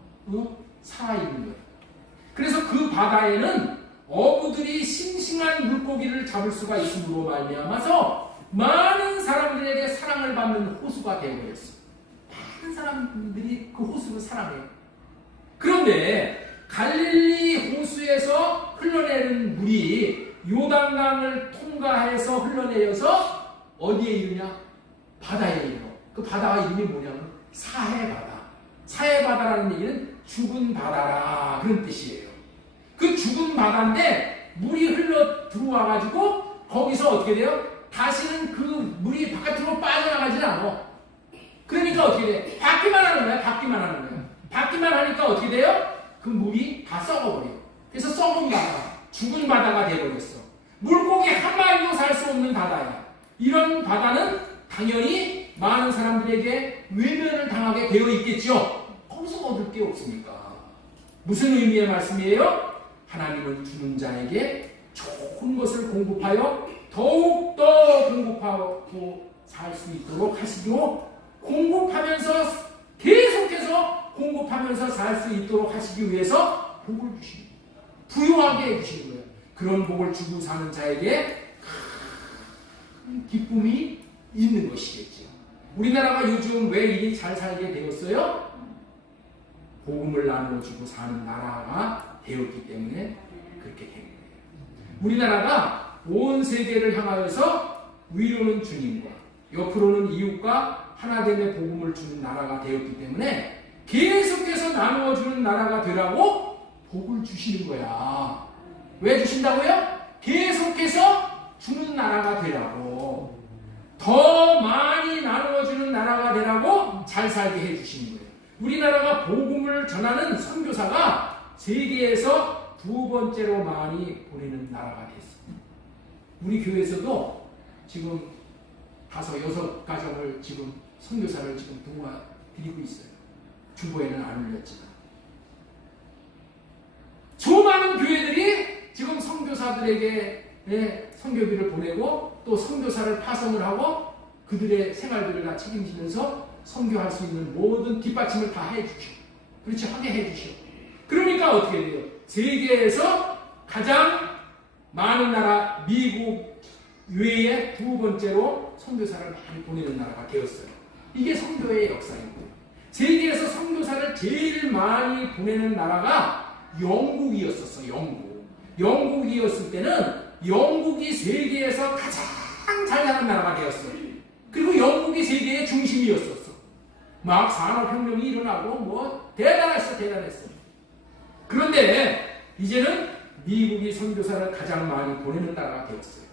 살아있는 거예요. 그래서 그 바다에는 어부들이 싱싱한 물고기를 잡을 수가 있음으로 말미암아서 많은 사람들에게 사랑을 받는 호수가 되어버렸어요. 많은 사람들이 그 호수를 사랑해요. 그런데 갈릴리 호수에서 흘러내는 물이 요단강을 통과해서 흘러내려서 어디에 이르냐? 바다에 이르러. 그 바다가 이름이 뭐냐면 사해바다. 사해바다라는 얘기는 죽은 바다라 그런 뜻이에요. 그 죽은 바다인데 물이 흘러 들어와가지고 거기서 어떻게 돼요? 다시는 그 물이 바깥으로 빠져나가질 않아. 그러니까 어떻게 돼? 받기만 하는 거야. 받기만 하니까 어떻게 돼요? 그 물이 다 썩어버려요. 그래서 썩은 바다, 죽은 바다가 돼버렸어. 물고기 한 마리도 살 수 없는 바다야. 이런 바다는 당연히 많은 사람들에게 외면을 당하게 되어 있겠죠. 거기서 얻을 게 없으니까. 무슨 의미의 말씀이에요? 하나님은 주는 자에게 좋은 것을 공급하여 더욱더 공급하고 살 수 있도록 하시고, 공급하면서 계속해서 공급하면서 살 수 있도록 하시기 위해서 복을 주시는 거예요. 부유하게 해주시는 거예요. 그런 복을 주고 사는 자에게 큰 기쁨이 있는 것이겠죠. 우리나라가 요즘 왜 이리 잘 살게 되었어요? 복음을 나누어주고 사는 나라가 되었기 때문에 그렇게 된 거예요. 우리나라가 온 세계를 향하여서 위로는 주님과 옆으로는 이웃과 하나됨의 복음을 주는 나라가 되었기 때문에 계속해서 나누어주는 나라가 되라고 복을 주시는 거야. 왜 주신다고요? 계속해서 주는 나라가 되라고, 더 많이 나누어주는 나라가 되라고 잘 살게 해주시는 거예요. 우리나라가 복음을 전하는 선교사가 세계에서 두 번째로 많이 보내는 나라가 됐습니다. 우리 교회에서도 지금 5, 6가정을 지금 선교사를 지금 도와드리고 있어요. 주보에는 안 올렸지만. 수많은 교회들이 지금 선교사들에게 선교비를 보내고 또 선교사를 파송을 하고 그들의 생활비를 다 책임지면서 선교할 수 있는 모든 뒷받침을 다 해주죠. 그렇지, 하게 해주죠. 그러니까 어떻게 돼요? 세계에서 가장 많은 나라 미국 외에 두 번째로 선교사를 많이 보내는 나라가 되었어요. 이게 선교의 역사입니다. 세계에서 선교사를 제일 많이 보내는 나라가 영국이었었어. 영국이었을 때는 영국이 세계에서 가장 잘 사는 나라가 되었어요. 그리고 영국이 세계의 중심이었었어. 막 산업혁명이 일어나고 뭐 대단했어. 그런데 이제는 미국이 선교사를 가장 많이 보내는 나라가 되었어요.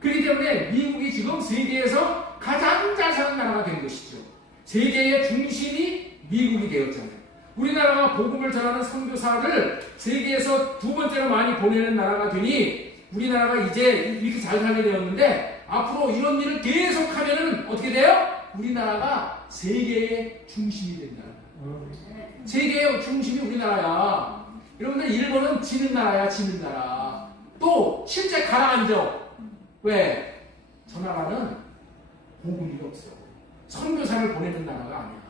그렇기 때문에 미국이 지금 세계에서 가장 잘 사는 나라가 된 것이죠. 세계의 중심이 미국이 되었잖아요. 우리나라가 복음을 전하는 선교사를 세계에서 두 번째로 많이 보내는 나라가 되니 우리나라가 이제 이렇게 잘 살게 되었는데 앞으로 이런 일을 계속하면은 어떻게 돼요? 우리나라가 세계의 중심이 된다. 세계의 중심이 우리나라야. 여러분들 일본은 지는 나라야, 지는 나라. 또 실제 가라앉아. 왜? 저 나라는 복음이 없어. 선교사를 보내는 나라가 아니야.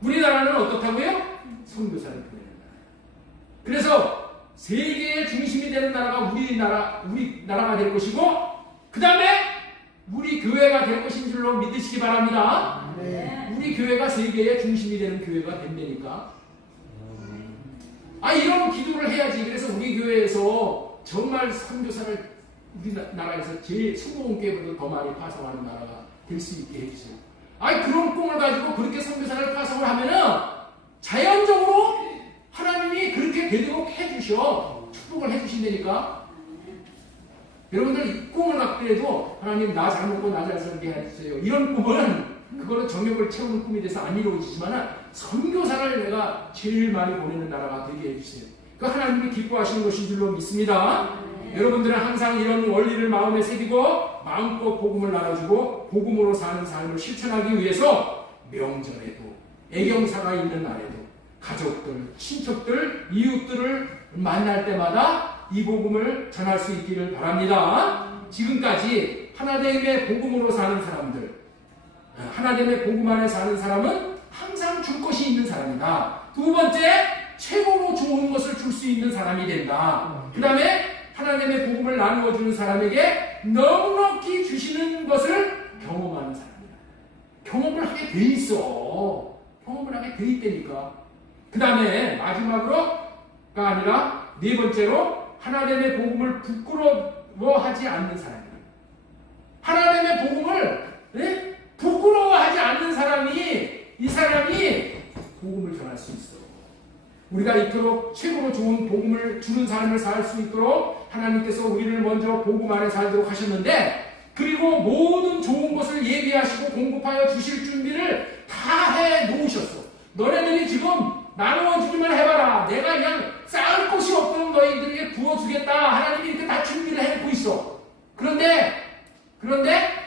우리나라는 어떻다고요? 선교사를 보내는 나라. 그래서 세계의 중심이 되는 나라가 우리나라가 될 것이고, 그 다음에 우리 교회가 될 것인 줄로 믿으시기 바랍니다. 우리 교회가 세계의 중심이 되는 교회가 된다니까. 이런 기도를 해야지. 그래서 우리 교회에서 정말 선교사를 우리나라에서 제일 20개보다 더 많이 파송하는 나라가 될 수 있게 해주세요. 그런 꿈을 가지고 그렇게 선교사를 파송을 하면은 자연적으로 하나님이 그렇게 되도록 해주셔. 축복을 해주신다니까. 여러분들 이 꿈을 갖더라도 하나님 나 잘 먹고 나 잘 살게 해주세요. 이런 꿈은 그거는 정욕을 채우는 꿈이 돼서 안 이루어지지만 선교사를 내가 제일 많이 보내는 나라가 되게 해주세요. 그 하나님이 기뻐하시는 것인 줄로 믿습니다. 여러분들은 항상 이런 원리를 마음에 새기고 마음껏 복음을 나눠주고 복음으로 사는 삶을 실천하기 위해서 명절에도 애경사가 있는 날에도 가족들, 친척들, 이웃들을 만날 때마다 이 복음을 전할 수 있기를 바랍니다. 지금까지 하나됨의 복음으로 사는 사람들, 하나됨의 복음 안에 사는 사람은 항상 줄 것이 있는 사람이다. 두 번째, 최고로 좋은 것을 줄 수 있는 사람이 된다. 그 다음에 하나님의 복음을 나누어주는 사람에게 넉넉히 주시는 것을 경험하는 사람이다. 경험을 하게 돼 있어. 경험을 하게 돼 있다니까. 그 다음에 마지막으로가 아니라 네 번째로 하나님의 복음을 부끄러워하지 않는 사람이다. 하나님의 복음을 부끄러워하지 않는 사람이, 이 사람이 복음을 전할 수 있어. 우리가 이토록 최고로 좋은 복음을 주는 삶을 살 수 있도록 하나님께서 우리를 먼저 복음 안에 살도록 하셨는데, 그리고 모든 좋은 것을 예비하시고 공급하여 주실 준비를 다 해 놓으셨어. 너네들이 지금 나누어주기만 해봐라. 내가 그냥 쌓을 곳이 없도록 너희들에게 부어주겠다. 하나님이 이렇게 다 준비를 해놓고 있어. 그런데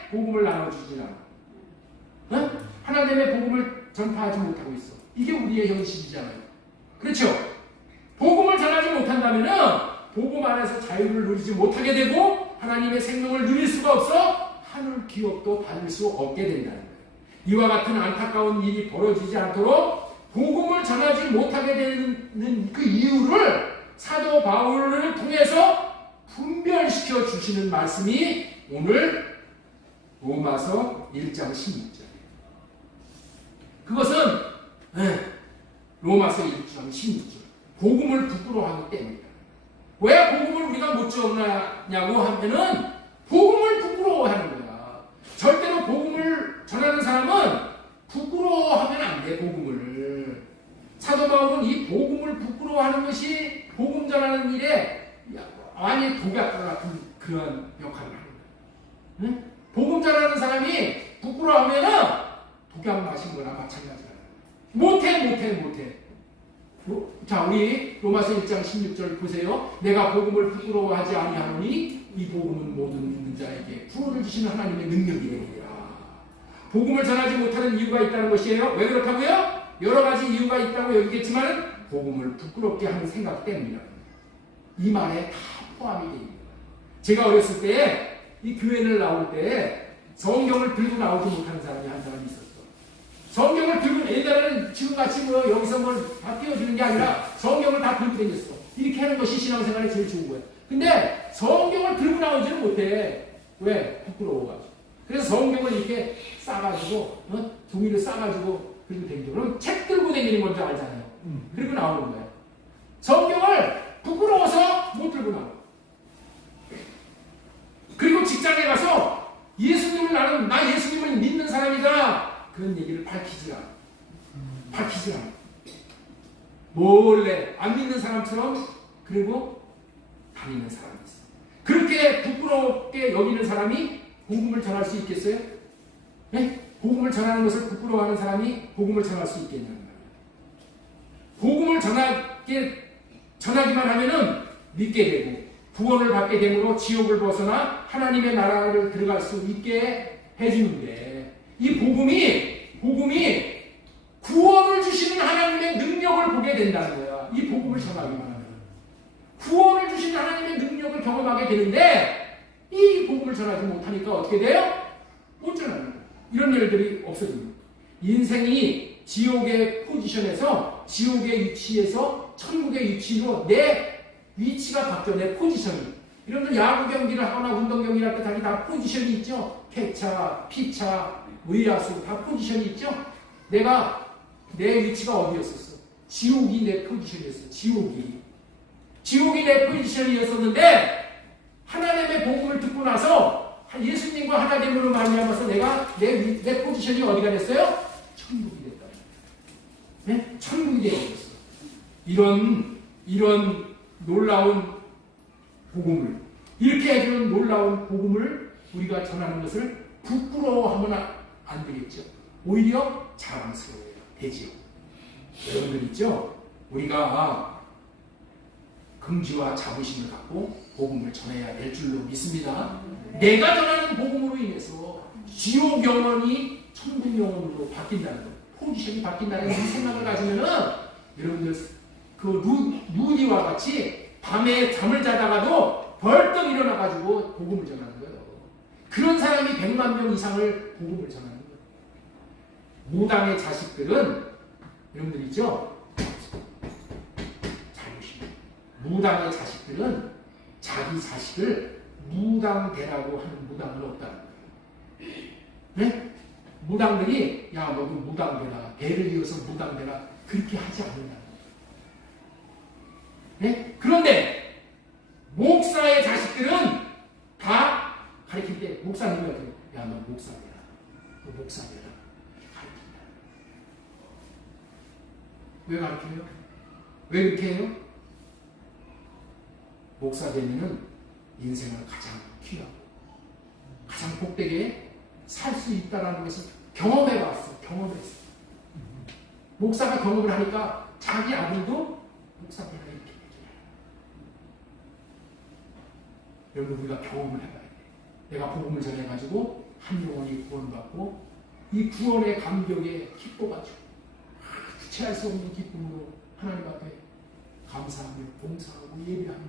복음을 나눠주지 않아. 하나님의 복음을 전파하지 못하고 있어. 이게 우리의 현실이잖아요. 그렇죠? 복음을 전하지 못한다면 복음 안에서 자유를 누리지 못하게 되고 하나님의 생명을 누릴 수가 없어 하늘 기업도 받을 수 없게 된다는 거예요. 이와 같은 안타까운 일이 벌어지지 않도록 복음을 전하지 못하게 되는 그 이유를 사도 바울을 통해서 분별시켜 주시는 말씀이 오늘 로마서 1장 16절이에요. 그것은 로마서 1장 16절. 복음을 부끄러워하기 때문이다. 왜 복음을 우리가 못 전하냐고 하면은 복음을 부끄러워하는 거야. 절대로 복음을 전하는 사람은 부끄러워하면 안 돼. 복음을. 사도 바울은 이 복음을 부끄러워하는 것이 복음 전하는 일에 완전히 독약과 같은 그런 역할을 하는 거야. 응? 복음 전하는 사람이 부끄러워하면은 독약 마신 거나 마찬가지야. 못해. 자, 우리 로마서 1장 16절 보세요. 내가 복음을 부끄러워하지 아니하노니 이 복음은 모든 믿는 자에게 구원을 주시는 하나님의 능력이니라. 복음을 전하지 못하는 이유가 있다는 것이에요. 왜 그렇다고요? 여러 가지 이유가 있다고 여기겠지만 복음을 부끄럽게 하는 생각 때문이라. 이 말에 다 포함이 되어 있는 거예요. 제가 어렸을 때 이 교회를 나올 때 성경을 들고 나오지 못하는 사람이 한 사람이 있었어. 성경을 들고 옛날에는 지금같이 뭐 여기서 뭘 다 띄워주는 게 아니라 성경을 다 들고 다녔어. 이렇게 하는 것이 신앙생활에 제일 좋은 거야. 근데 성경을 들고 나오지는 못해. 왜? 부끄러워가지고. 그래서 성경을 이렇게 싸가지고 종이를 싸가지고 들고 다니죠. 그럼 책 들고 다니는 건지 알잖아요. 그리고 나오는 거야. 성경을 부끄러워서 못 들고 나와. 그리고 직장에 가서 예수님을 나 예수님을 믿는 사람이다. 그런 얘기를 밝히지 않아. 몰래 안 믿는 사람처럼 그리고 다니는 사람이 있어. 그렇게 부끄럽게 여기는 사람이 복음을 전할 수 있겠어요? 네? 복음을 전하는 것을 부끄러워하는 사람이 복음을 전할 수 있겠냐는 말이에요. 복음을 전하기만 하면은 믿게 되고 구원을 받게 되므로 지옥을 벗어나 하나님의 나라를 들어갈 수 있게 해주는데 이 복음이 구원을 주시는 하나님의 능력을 보게 된다는 거야. 이 복음을 전하기만 하면 구원을 주시는 하나님의 능력을 경험하게 되는데 이 복음을 전하지 못하니까 어떻게 돼요? 못 전하는 거야. 이런 일들이 없어집니다. 인생이 지옥의 포지션에서 지옥의 위치에서 천국의 위치로 내 위치가 바뀌어. 내 포지션이. 여러분들 야구 경기를 하거나 운동 경기를 할 때 다 포지션이 있죠. 캐차, 피차, 외야수 다 포지션이 있죠. 내 위치가 어디였었어? 지옥이 내 포지션이었어. 지옥이 내 포지션이었었는데 하나님의 복음을 듣고 나서 예수님과 하나 됨으로 말미암아서 내가 내 포지션이 어디가 됐어요? 천국이 됐다. 네? 천국이 되어버렸어. 이런 놀라운 복음을, 이렇게 해주는 놀라운 복음을 우리가 전하는 것을 부끄러워하면 안 되겠죠. 오히려 자랑스러워야 되지요. 여러분들 있죠? 우리가 긍지와 자부심을 갖고 복음을 전해야 될 줄로 믿습니다. 내가 전하는 복음으로 인해서 지옥 영혼이 천국 영혼으로 바뀐다는 것, 포지션이 바뀐다는 이 생각을 가지면은 여러분들 그 루디와 같이 밤에 잠을 자다가도 벌떡 일어나가지고 복음을 전하는 거예요. 그런 사람이 100만 명 이상을 복음을 전하는 거예요. 무당의 자식들은 여러분들 있죠? 잘 보시면 무당의 자식들은 자기 자식을 무당되라고 하는 무당은 없다는 거예요. 네? 무당들이 야 너도 무당되라, 배를 이어서 무당되라 그렇게 하지 않는다. 네? 그런데 목사의 자식들은 다 가르칠 때 목사님이 어떻게 야 너 목사 되라, 너 목사 되라 가르친다. 왜 가르쳐요? 왜 그렇게 해요? 목사 되면은 인생을 가장 귀하고 가장 복되게 살 수 있다는 것을 경험해봤어. 경험했어. 목사가 경험을 하니까 자기 아들도 목사 되라 이렇게 얘기해요. 여러분 우리가 경험을 해봐야 돼. 내가 복음을 전해가지고 한 영혼이 구원받고 이 구원의 감격에 기뻐가지고 주체할 수 없는 기쁨으로 하나님 앞에 감사하며 봉사하고 예배하며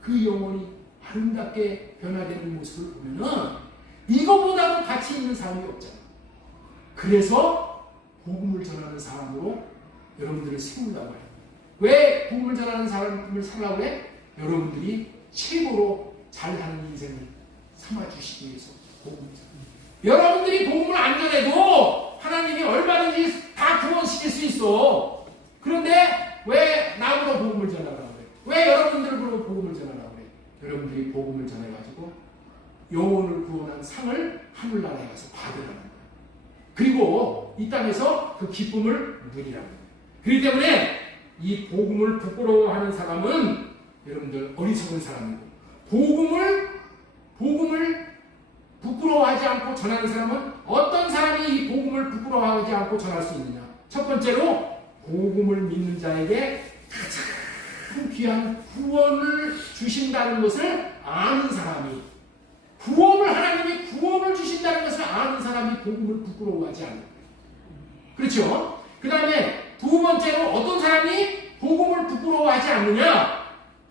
그 영혼이 아름답게 변화되는 모습을 보면은 이거보다는 가치 있는 삶이 없잖아. 그래서 복음을 전하는 사람으로 여러분들을 세우려고 해요. 왜 복음을 전하는 사람을 살라고 해? 여러분들이 최고로 잘하는 인생을 삼아주시기 위해서 복음을 전합니다. 여러분들이 복음을 안 전해도 하나님이 얼마든지 다 구원시킬 수 있어. 그런데 왜 나보고 복음을 전하라고 그래? 왜 여러분들로 복음을 전하라고 그래? 여러분들이 복음을 전해가지고 영혼을 구원한 상을 하늘나라에 가서 받으라는 거예요. 그리고 이 땅에서 그 기쁨을 누리라는 거예요. 그렇기 때문에 이 복음을 부끄러워하는 사람은 여러분들 어리석은 사람이고, 복음을 부끄러워하지 않고 전하는 사람은 어떤 사람이 이 복음을 부끄러워하지 않고 전할 수 있느냐? 첫 번째로 복음을 믿는 자에게 가장 귀한 구원을 주신다는 것을 아는 사람이, 하나님이 구원을 주신다는 것을 아는 사람이 복음을 부끄러워하지 않는 거예요. 그렇죠? 그 다음에 두 번째로 어떤 사람이 복음을 부끄러워하지 않느냐?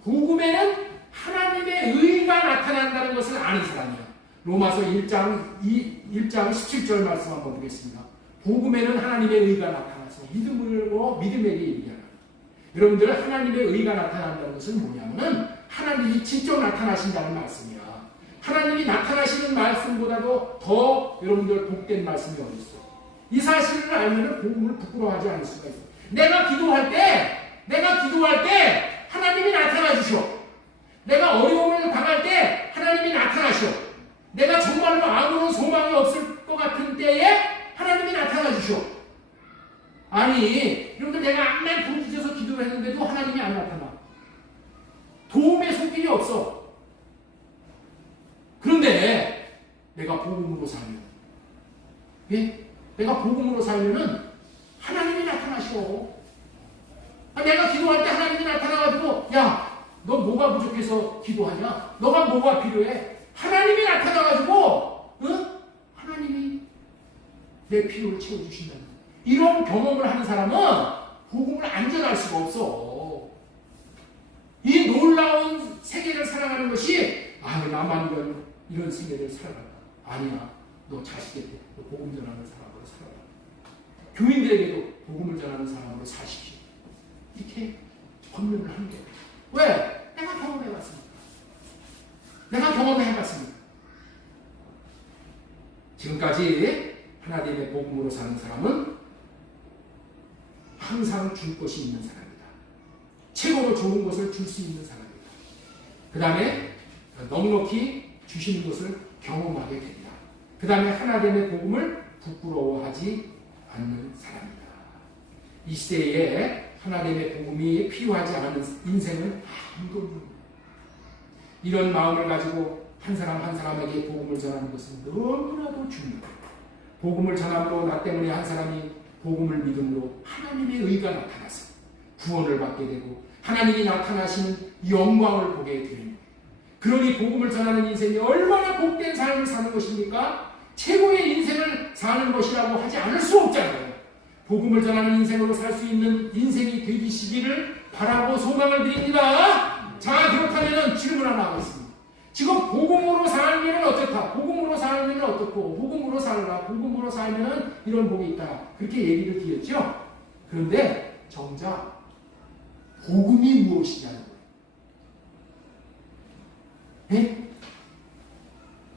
복음에는 하나님의 의가 나타난다는 것을 아는 사람이야. 로마서 1장 17절 말씀 한번 보겠습니다. 복음에는 하나님의 의가 나타나서 믿음으로 믿음에게 이르게. 여러분들, 하나님의 의가 나타난다는 것은 뭐냐면은 하나님이 직접 나타나신다는 말씀이야. 하나님이 나타나시는 말씀보다도 더 여러분들 복된 말씀이 어디 있어? 이 사실을 알면은 복음을 부끄러워하지 않을 수가 있어. 내가 기도할 때 하나님이 나타나 주셔. 내가 어려움을 당할 때 하나님이 나타나셔. 내가 정말로 아무런 소망이 없을 것 같은 때에 하나님이 나타나 주셔. 아니, 여러분들, 내가 앞날 부르짖어서 기도를 했는데도 하나님이 안 나타나. 도움의 손길이 없어. 그런데 내가 복음으로 살면, 예? 내가 복음으로 살면은 하나님이 나타나셔. 내가 기도할 때 하나님이 나타나가지고, 야, 너 뭐가 부족해서 기도하냐? 너가 뭐가 필요해? 하나님이 나타나가지고, 응? 하나님이 내 필요를 채워주신다는 거야. 이런 경험을 하는 사람은 복음을 안 전할 수가 없어. 이 놀라운 세계를 살아가는 것이, 나만 이런 세계를 살아간다. 아니야. 너 자식에게 너 복음 전하는 사람으로 살아라. 교인들에게도 복음을 전하는 사람으로 사십시오. 이렇게 권면을 하는 거예요. 왜? 내가 경험해봤습니다. 지금까지 하나님의 복음으로 사는 사람은 항상 줄 것이 있는 사람이다. 최고로 좋은 것을 줄 수 있는 사람이다. 그 다음에 넉넉히 주시는 것을 경험하게 된다. 그 다음에 하나님의 복음을 부끄러워하지 않는 사람이다. 이 시대에 하나님의 복음이 필요하지 않은 인생은 아무도 없는, 이런 마음을 가지고 한 사람 한 사람에게 복음을 전하는 것은 너무나도 중요해요. 복음을 전함으로 나 때문에 한 사람이 복음을 믿음으로 하나님의 의가 나타나서 구원을 받게 되고 하나님이 나타나시는 영광을 보게 됩니다. 그러니 복음을 전하는 인생이 얼마나 복된 삶을 사는 것입니까? 최고의 인생을 사는 것이라고 하지 않을 수 없잖아요. 복음을 전하는 인생으로 살 수 있는 인생이 되시기를 바라고 소망을 드립니다. 자, 그렇다면 질문 하나 하겠습니다. 지금 복음으로 살면 어떻다? 복음으로 살면 어떻고? 복음으로 살라. 복음으로 살면 이런 복이 있다. 그렇게 얘기를 드렸죠? 그런데 정작 복음이 무엇이냐는 거예요. 네?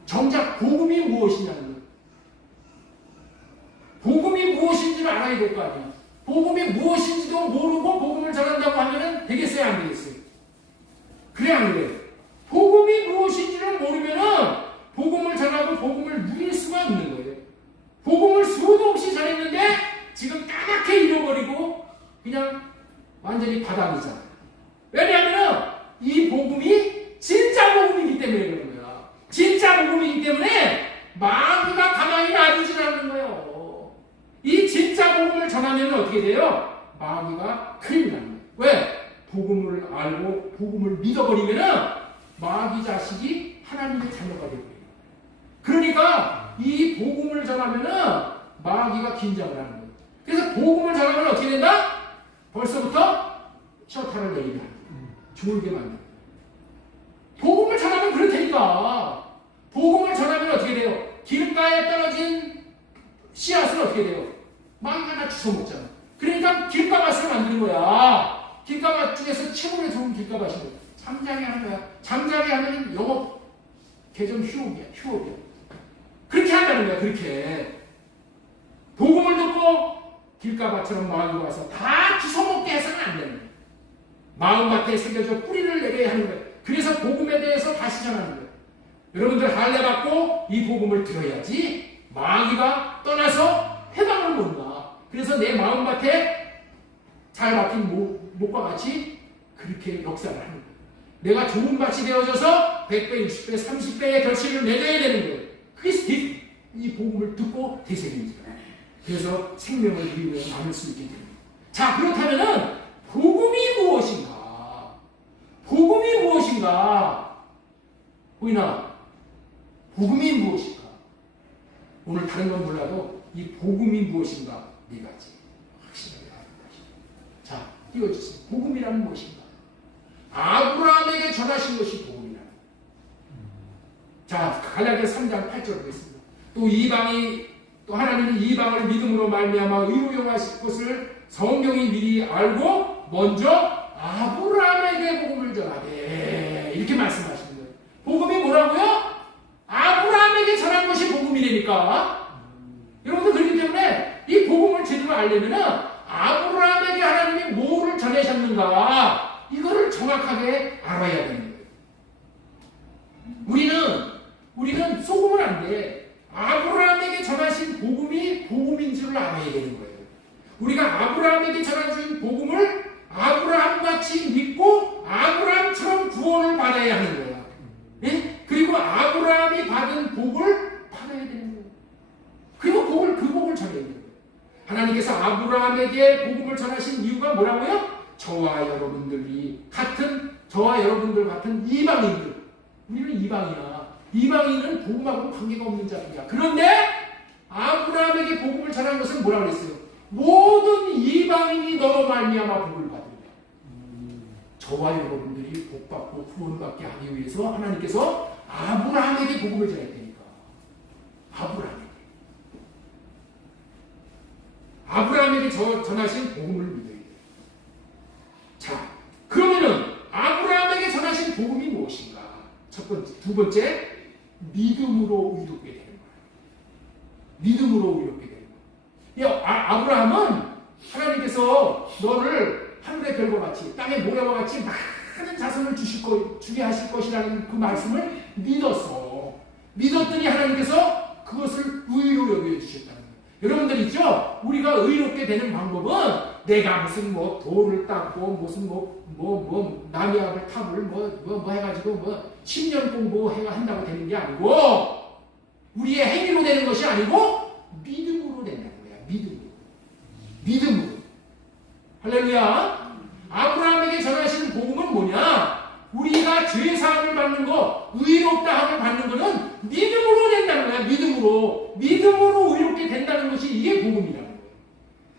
정작 복음이 무엇이냐는 거예요. 복음이 무엇인지를 알아야 될 거 아니에요. 복음이 무엇인지도 모르고 복음을 전한다고 하면 되겠어요, 안 되겠어요? 그래, 안 그래요? 복음이 무엇인지를 모르면은 복음을 전하고 복음을 누릴 수가 없는 거예요. 복음을 수도 없이 전했는데 지금 까맣게 잃어버리고 그냥 완전히 바닥이잖아요. 왜냐하면 이 복음이 진짜 복음이기 때문에 그런 거야. 진짜 복음이기 때문에 마귀가 가만히 놔두지 않는 거예요. 이 진짜 복음을 전하면 어떻게 돼요? 마귀가 큰일 나는 거예요. 왜? 복음을 알고 복음을 믿어버리면은 마귀 자식이 하나님의 자녀가 되고요. 그러니까 이 복음을 전하면은 마귀가 긴장을 하는 거예요. 그래서 복음을 전하면 어떻게 된다? 벌써부터 셔터를 내리면 졸게 만든다. 복음을 전하면 그럴 테니까. 복음을 전하면 어떻게 돼요? 길가에 떨어진 씨앗은 어떻게 돼요? 마귀가 다 주워 먹잖아. 그러니까 길가밭을 만드는 거야. 길가밭 중에서 최고로 좋은 길가밭인 거야. 잠잠히 하는 거야. 잠잠히 하면 영업 개점 휴업이야. 그렇게 한다는 거야. 그렇게 복음을 듣고 길가밭처럼 마귀가 와서 다 주워먹게 해서는 안 되는 거야. 마음밭에 새겨져 뿌리를 내려야 하는 거야. 그래서 복음에 대해서 다시 전하는 거야. 여러분들 할례 받고 이 복음을 들어야지 마귀가 떠나서 해방을 못 나. 그래서 내 마음밭에 잘 박힌 목과 같이 그렇게 역사를 하는 거예요. 내가 좋은 밭이 되어져서 100배, 60배, 30배의 결실을 맺어야 되는 거예요. 그게 이 복음을 듣고 되새기는 거예요. 그래서 생명을 누리며 남을 수 있게 됩니다. 자, 그렇다면은 복음이 무엇인가? 복음이 무엇인가? 보이나? 복음이 무엇인가? 오늘 다른 건 몰라도 이 복음이 무엇인가? 네 가지 확실하게 알아보시죠. 자, 띄워주세요. 복음이란 무엇인가? 아브라함에게 전하신 것이 복음이라. 자, 갈라디아 3장 8절 보겠습니다. 또 하나님이 이방을 믿음으로 말미암아 의로 용하실 것을 성경이 미리 알고 먼저 아브라함에게 복음을 전하되 이렇게 말씀하시는 거예요. 복음이 뭐라고요? 아브라함에게 전한 것이 복음이라니까. 여러분들 그렇기 때문에 이 복음을 제대로 알려면은 아브라함에게 하나님이 뭐를 전하셨는가 이거를 정확하게 알아야 되는 거예요. 우리는 속으면 안 돼. 아브라함에게 전하신 복음이 복음인 줄을 알아야 되는 거예요. 우리가 아브라함에게 전하신 복음을 아브라함같이 믿고 아브라함처럼 구원을 받아야 하는 거예요. 예? 그리고 아브라함이 받은 복을 받아야 되는 거예요. 그리고 그 복을 전해야 되는 거예요. 하나님께서 아브라함에게 복음을 전하신 이유가 뭐라고요? 저와 여러분들 같은 이방인들. 우리는 이방이야. 이방인은 복음하고 관계가 없는 자들이야. 그런데 아브라함에게 복음을 전한 것은 뭐라고 그랬어요? 모든 이방인이 너로 말미암아 복을 받으리라. 저와 여러분들이 복받고 구원받게 하기 위해서 하나님께서 아브라함에게 복음을 전했다니까. 아브라함에게 전하신 복음을 믿어야 돼요. 자, 그러면은 아브라함에게 전하신 복음이 무엇인가? 두 번째, 믿음으로 의롭게 되는 거예요. 믿음으로 의롭게 되는 거예요. 아브라함은 하나님께서 너를 하늘의 별과 같이 땅의 모래와 같이 많은 자손을 주게 하실 것이라는 그 말씀을 믿었어. 믿었더니 하나님께서 그것을 의로 여겨주셨다는 거예요. 여러분들 있죠? 우리가 의롭게 되는 방법은 내가 무슨 돌을 닦고 무슨 나미압을 탑을 해가지고 10년 공부해가 한다고 되는 게 아니고 우리의 행위로 되는 것이 아니고 믿음으로 된다는 거야. 믿음으로. 할렐루야. 아브라함에게 전하시는 복음은 뭐냐? 우리가 죄사함을 받는 거, 의롭다함을 받는 거는 믿음으로 된다는 거야. 믿음으로 의롭게 된다는 것이 이게 복음이라는 거예요.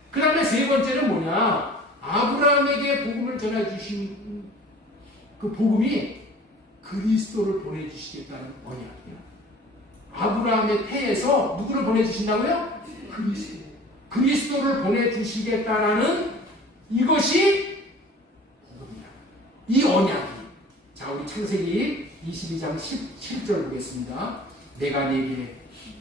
그 다음에 세 번째는 뭐냐? 아브라함에게 복음을 전해주신 그 복음이 그리스도를 보내주시겠다는 언약이야. 아브라함의 태에서 누구를 보내주신다고요? 그리스도를 보내주시겠다라는 이것이 복음이야. 이 언약이. 자, 우리 창세기 22장 17절 보겠습니다. 내가 네게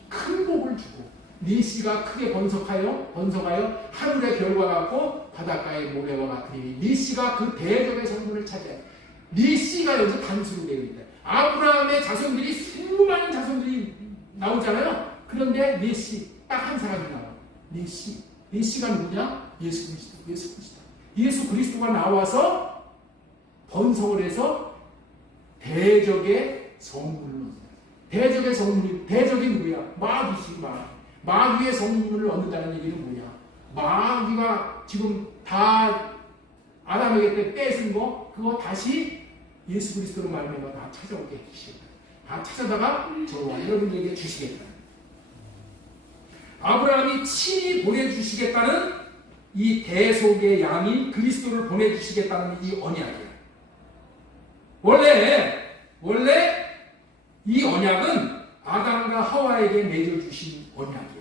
큰 복을 주고 네 씨가 크게 번성하여 하늘의 별과 같고 바닷가의 모래와 같으니 네 씨가 그 대적의 성문을 차지하여. 네 씨가 여기서 단수로 되어 있다. 아브라함의 자손들이 수많은 자손들이 나오잖아요. 그런데 네 씨 딱 한 사람이 나와. 네 씨가 누구냐? 예수 그리스도가 나와서 번성을 해서 대적의 성문을 얻는다. 대적이 누구야? 마귀의 성문을 얻는다는 얘기는 뭐냐? 마귀가 지금 다 아담에게 때 뺏은 거 그거 다시 예수 그리스도로 말미암아 다 찾아오게 해주시겠다. 다 찾아다가 저와 여러분들에게 주시겠다. 아브라함이 친히 보내주시겠다는 이 대속의 양인 그리스도를 보내주시겠다는 이 언약이야. 원래 이 언약은 아담과 하와에게 맺어주신 언약이야.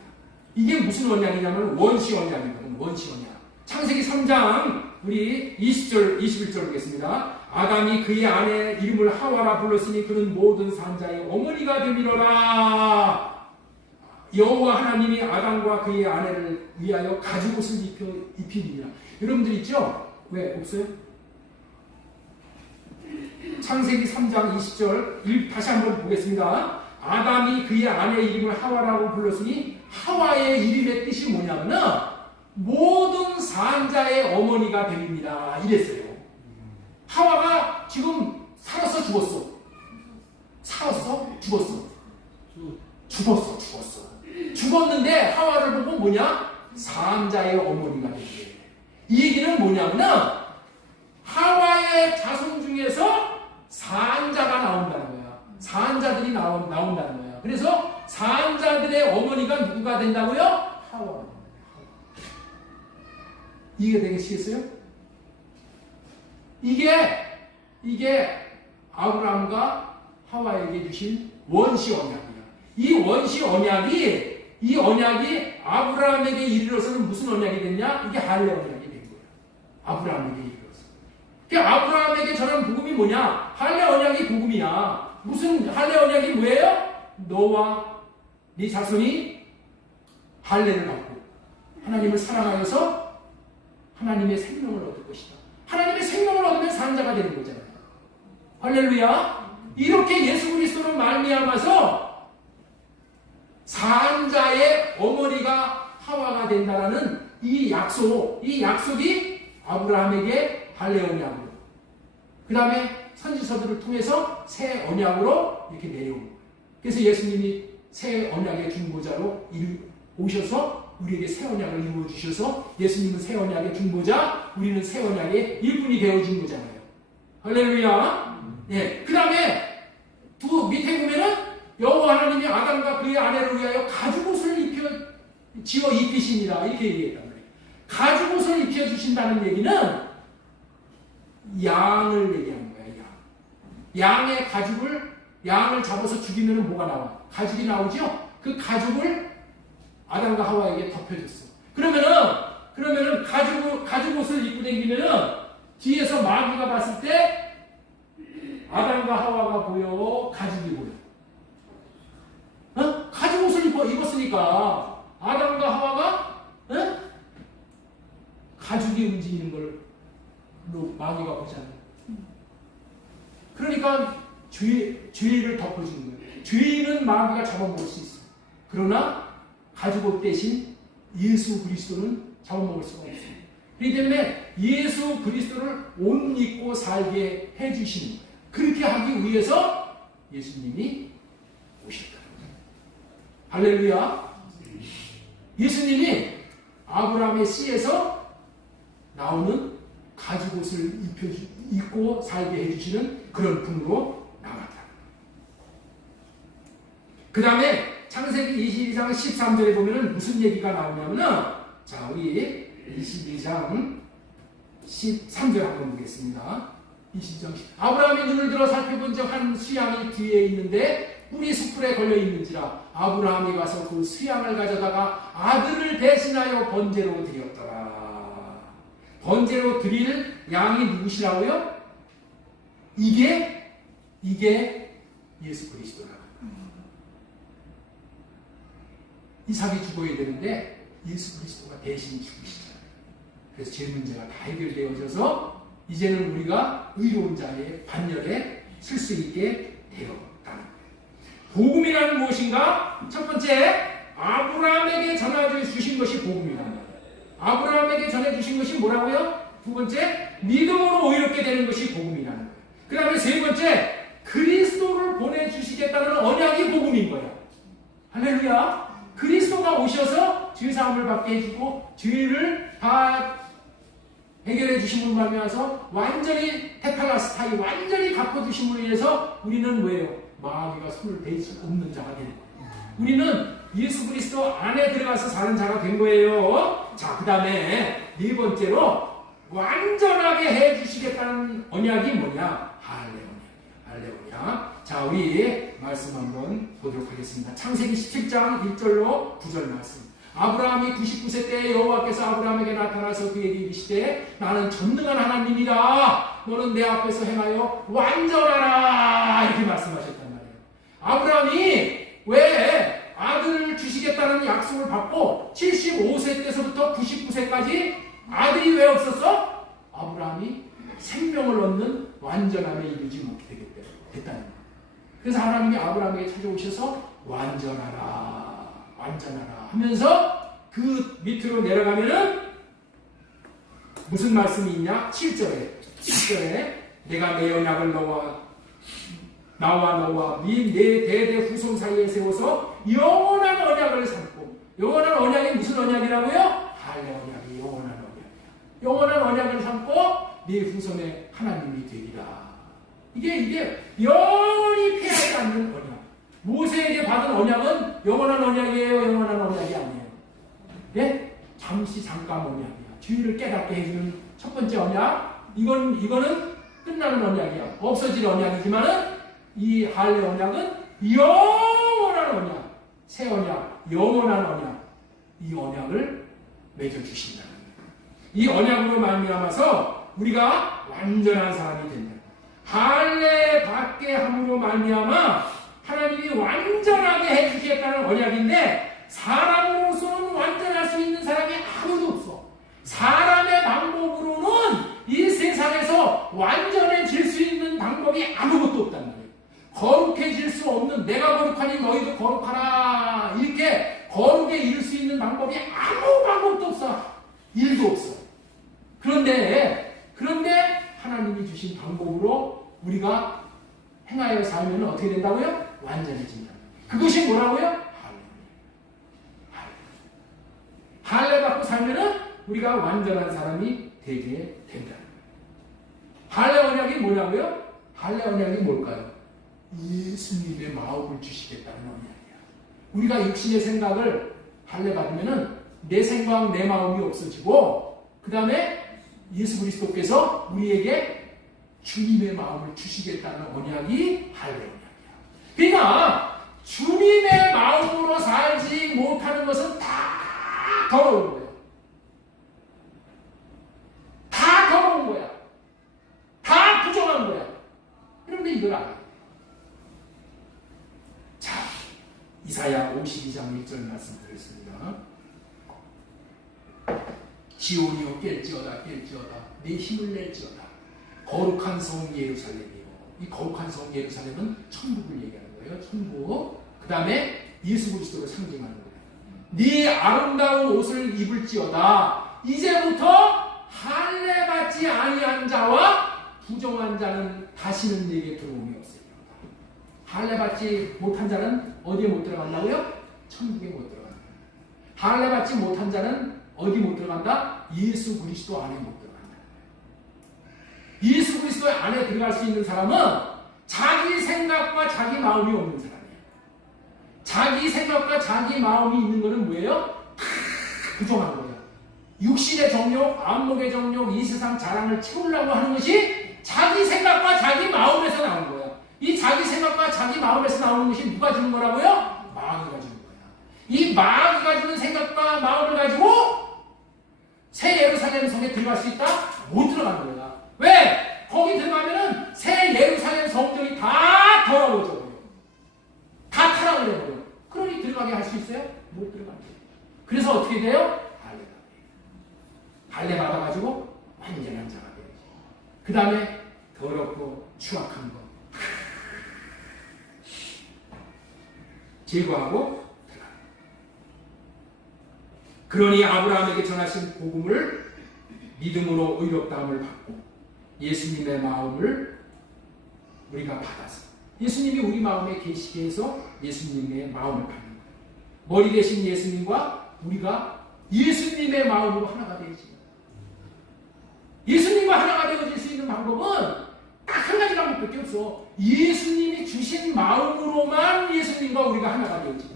이게 무슨 언약이냐면 원시 언약이거든. 원시 언약. 창세기 3장 우리 20절 21절 보겠습니다. 아담이 그의 아내 이름을 하와라 불렀으니 그는 모든 산자의 어머니가 되밀어라. 여호와 하나님이 아담과 그의 아내를 위하여 가죽옷을 입히니라. 여러분들 있죠? 왜 없어요? 창세기 3장 20절 다시 한번 보겠습니다. 아담이 그의 아내 이름을 하와라고 불렀으니 하와의 이름의 뜻이 뭐냐면은 모든 산자의 어머니가 됩니다. 이랬어요. 하와가 지금 살았어 죽었어? 살았어? 죽었어? 죽었어. 죽었는데 하와를 보고 뭐냐? 산자의 어머니가 된대. 이 얘기는 뭐냐면은 하와의 자손 중에서 산자가 나온다는 거야. 산자들이 나온다는 거야. 그래서 산자들의 어머니가 누구가 된다고요? 하와. 이해가 되시겠어요? 이게 아브라함과 하와에게 주신 원시 언약이야. 이 원시 언약이 아브라함에게 이르러서는 무슨 언약이 됐냐? 이게 할례 언약이 된 거야. 아브라함에게 이르러서. 그러니까 아브라함에게 전한 복음이 뭐냐? 할례 언약이 복음이야. 무슨 할례 언약이 뭐예요? 너와 네 자손이 할례를 받고 하나님을 사랑하여서 하나님의 생명을 얻을 것이다. 하나님의 생명을 얻으면 산자가 되는 거잖아요. 할렐루야. 이렇게 예수 그리스도로 말미암아서 산자의 어머니가 하와가 된다라는 이 약속이 아브라함에게 할례 언약으로, 그 다음에 선지서들을 통해서 새 언약으로 이렇게 내려오고, 그래서 예수님이 새 언약의 중보자로 오셔서 우리에게 새 언약을 이루어 주셔서 예수님은 새 언약의 중보자, 우리는 새 언약의 일꾼이 되어준 거잖아요. 할렐루야. 예. 그 다음에 밑에 보면은 여호와 하나님이 아담과 그의 아내를 위하여 가죽옷을 지어 입히시니라 이렇게 얘기했단 말이에요. 가죽옷을 입혀 주신다는 얘기는 양을 얘기하는 거예요. 양을 잡아서 죽이면 뭐가 나와? 가죽이 나오죠? 그 가죽을 아담과 하와에게 덮여줬어. 그러면은 가죽옷을 입고 다니면은 뒤에서 마귀가 봤을 때 아담과 하와가 보여, 가죽이 보여. 가죽옷을 입었으니까 아담과 하와가 가죽이 움직이는 걸 마귀가 보잖아요. 그러니까 죄를 덮어주는 거예요. 죄는 마귀가 잡아먹을 수 있어요. 그러나 가죽옷 대신 예수 그리스도는 잡아먹을 수가 없습니다. 그렇기 때문에 예수 그리스도를 옷 입고 살게 해주시는 거예요. 그렇게 하기 위해서 예수님이 오셨다. 할렐루야. 예수님이 아브라함의 씨에서 나오는 가죽옷을 입고 살게 해주시는 그런 분으로 나왔다. 그 다음에 창세기 22장 13절에 보면은 무슨 얘기가 나오냐면은, 자, 우리 22장 13절 한번 보겠습니다. 22장 아브라함이 눈을 들어 살펴본 적 한 수양이 뒤에 있는데 뿔이 숯불에 걸려 있는지라 아브라함이 가서 그 수양을 가져다가 아들을 대신하여 번제로 드렸더라. 번제로 드릴 양이 누구시라고요? 이게 예수 그리스도라. 이삭이 죽어야 되는데 예수 그리스도가 대신 죽으시잖아요. 그래서 죄 문제가 다 해결되어져서 이제는 우리가 의로운 자의 반열에 쓸 수 있게 되었다는 거예요. 복음이란 무엇인가? 첫 번째, 아브라함에게 전해주신 것이 복음이라는 거예요. 아브라함에게 전해주신 것이 뭐라고요? 두 번째, 믿음으로 의롭게 되는 것이 복음이라는 거예요. 그 다음에 세 번째, 그리스도를 보내주시겠다는 언약이 복음인 거예요. 할렐루야. 그리스도가 오셔서 죄사함을 받게 해주고 죄를 다 해결해 주심으로 말미암아서 완전히 테탈라스타이 완전히 갚아주심으로 인해서 우리는 뭐예요? 마귀가 손을 댈 수 없는 자가 되는 거예요. 우리는 예수 그리스도 안에 들어가서 사는 자가 된 거예요. 자, 그 다음에 네 번째로 완전하게 해주시겠다는 언약이 뭐냐? 할례언약. 자, 우리 말씀 한번 보도록 하겠습니다. 창세기 17장 1절로 9절 말씀. 아브라함이 99세 때 여호와께서 아브라함에게 나타나서 그에게 이르시되 나는 전능한 하나님이라 너는 내 앞에서 행하여 완전하라 이렇게 말씀하셨단 말이에요. 아브라함이 왜 아들을 주시겠다는 약속을 받고 75세 때서부터 99세까지 아들이 왜 없었어? 아브라함이 생명을 얻는 완전함에 이르지 못하게 됐다는 거예요. 그래서 하나님이 아브라함에게 찾아오셔서 완전하라 하면서 그 밑으로 내려가면은 무슨 말씀이 있냐? 7절에 내가 내 언약을 나와 너와 네 대대 후손 사이에 세워서 영원한 언약을 삼고, 영원한 언약이 무슨 언약이라고요? 할례 언약이 영원한 언약이야. 영원한 언약을 삼고 네 후손의 하나님이 되리라. 이게 영원히 패하지 않는 언약. 모세에게 받은 언약은 영원한 언약이에요, 영원한 언약이 아니에요. 예? 잠깐 언약이야. 주의를 깨닫게 해주는 첫 번째 언약. 이거는 끝나는 언약이야. 없어질 언약이지만은 이 할례 언약은 영원한 언약, 새 언약, 영원한 언약. 이 언약을 맺어주신다는 거예요. 이 언약으로 말미암아서 우리가 완전한 사람이 된다. 할례 받게 함으로 말미암아 하나님이 완전하게 해주시겠다는 언약인데 사람으로서는 완전할 수 있는 사람이 아무도 없어. 사람의 방법으로는 이 세상에서 완전해질 수 있는 방법이 아무것도 없단 말이에요. 거룩해질 수 없는, 내가 거룩하니 너희도 거룩하라, 이렇게 거룩에 이를 수 있는 방법이 아무 방법도 없어. 일도 없어. 그런데 하나님이 주신 방법으로 우리가 행하여 살면 어떻게 된다고요? 완전해진다. 그것이 뭐라고요? 할례 받고 살면은 우리가 완전한 사람이 되게 된다. 할례 언약이 뭐냐고요? 할례 언약이 뭘까요? 예수님의 마음을 주시겠다는 언약이야. 우리가 육신의 생각을 할례 받으면은 내 생각, 내 마음이 없어지고, 그 다음에 예수 그리스도께서 우리에게 주님의 마음을 주시겠다는 언약이 할례 언약이야. 그러니까 주님의 마음으로 살지 못하는 것은 다 더러운 거예요. 다 더러운 거야. 다 부정한 거야. 그런데 이걸 알아요. 자, 이사야 52장 1절 말씀드리겠습니다. 지온이여 깰지어다 내 힘을 낼지어다 거룩한 성 예루살렘이요. 이 거룩한 성 예루살렘은 천국을 얘기하는 거예요. 천국. 그 다음에 예수 그리스도를 상징하는 거예요. 네 아름다운 옷을 입을지어다. 이제부터 할례 받지 아니한 자와 부정한 자는 다시는 네게 들어옴이 없으리라. 할례 받지 못한 자는 어디에 못 들어간다고요? 천국에 못 들어간다. 할례 받지 못한 자는 어디 못 들어간다? 예수 그리스도 안에 못 들어간다. 예수 그리스도 안에 들어갈 수 있는 사람은 자기 생각과 자기 마음이 없는 사람이에요. 자기 생각과 자기 마음이 있는 것은 뭐예요? 다 부정한 거예요. 육신의 정욕, 안목의 정욕, 이 세상 자랑을 채우려고 하는 것이 자기 생각과 자기 마음에서 나오는 거예요. 이 자기 생각과 자기 마음에서 나오는 것이 누가 주는 거라고요? 마귀가 주는 거예요. 이 마귀가 주는 생각과 마음을 가지고 새 예루살렘 성에 들어갈 수 있다? 못 들어가는 거야. 왜? 거기 들어가면은 새 예루살렘 성전이 다 더러워져 버려요. 다 타락을 해버려요. 그러니 들어가게 할 수 있어요? 못 들어가게. 그래서 어떻게 돼요? 할례 받아가지고 완전한 자가 돼야지. 그 다음에 더럽고 추악한 거 제거하고 들어가. 그러니 아브라함에게 전하신 복음을 믿음으로 의롭다함을 받고 예수님의 마음을 우리가 받아서 예수님이 우리 마음에 계시게 해서 예수님의 마음을 받는 거예요. 머리 대신 예수님과 우리가 예수님의 마음으로 하나가 되지. 예수님과 하나가 되어질 수 있는 방법은 딱 한 가지 방법밖에 없어. 예수님이 주신 마음으로만 예수님과 우리가 하나가 되어지.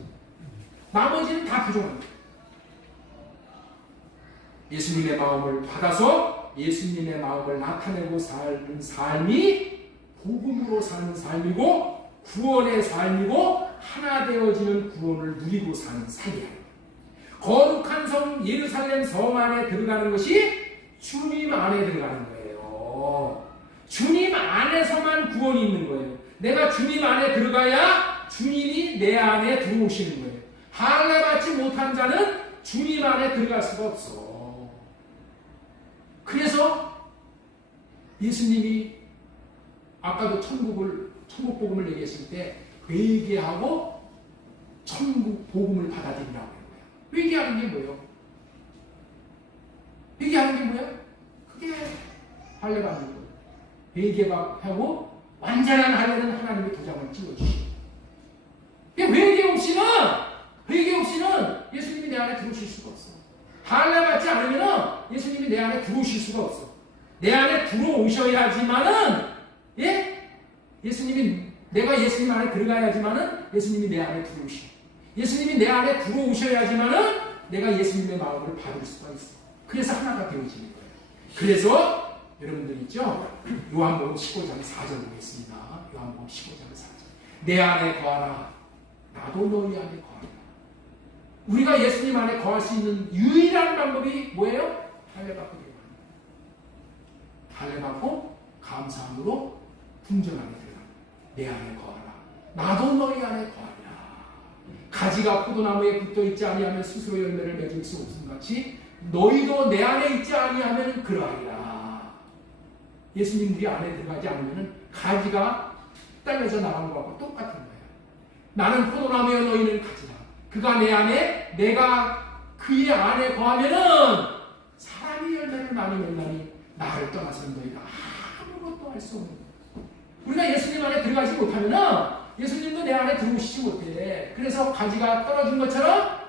나머지는 다 부족합니다. 예수님의 마음을 받아서 예수님의 마음을 나타내고 사는 삶이 복음으로 사는 삶이고 구원의 삶이고 하나 되어지는 구원을 누리고 사는 삶이야. 거룩한 성 예루살렘 성 안에 들어가는 것이 주님 안에 들어가는 거예요. 주님 안에서만 구원이 있는 거예요. 내가 주님 안에 들어가야 주님이 내 안에 들어오시는 거예요. 할례받지 못한 자는 주님 안에 들어갈 수가 없어. 그래서 예수님이 아까도 천국 복음을 얘기했을 때 회개하고 천국 복음을 받아들이라고 하는 거예요. 회개하는 게 뭐예요? 회개하는 게 뭐예요? 그게 할례받는 거예요. 회개하고 완전한 할례는 하나님의 도장을 찍어주시고, 회개 없이는 예수님이 내 안에 들어오실 수가 없어. 할례받지 않으면 예수님이 내 안에 들어오실 수가 없어. 내 안에 들어오셔야지만은, 내가 예수님 안에 들어가야지만은 예수님이 내 안에 들어오시고, 예수님이 내 안에 들어오셔야지만은 내가 예수님의 마음을 받을 수가 있어. 그래서 하나가 되어지는 거예요. 그래서 여러분들 있죠? 요한복음 15장 4절 보겠습니다. 요한복음 15장 4절. 내 안에 거하라. 나도 너희 안에 거하라. 우리가 예수님 안에 거할 수 있는 유일한 방법이 뭐예요? 할례받고 들어가는 거예요. 할례받고 감사함으로 궁전 안에 들어가는 거예요. 내 안에 거하라. 나도 너희 안에 거하라. 가지가 포도나무에 붙어 있지 아니하면 스스로 열매를 맺을 수 없음 같이 너희도 내 안에 있지 아니하면 그러하리라. 예수님 우리 안에 들어가지 않으면 가지가 떨려져 나간 것하고 똑같은 거예요. 나는 포도나무여 너희는 가지라. 그가 내 안에 내가 그의 안에 거하면은 사람이 열매를 많이 맺나니 나를 떠나서는 너희가 아무것도 할 수 없는 거예요. 우리가 예수님 안에 들어가지 못하면은 예수님도 내 안에 들어오시지 못해. 그래서 가지가 떨어진 것처럼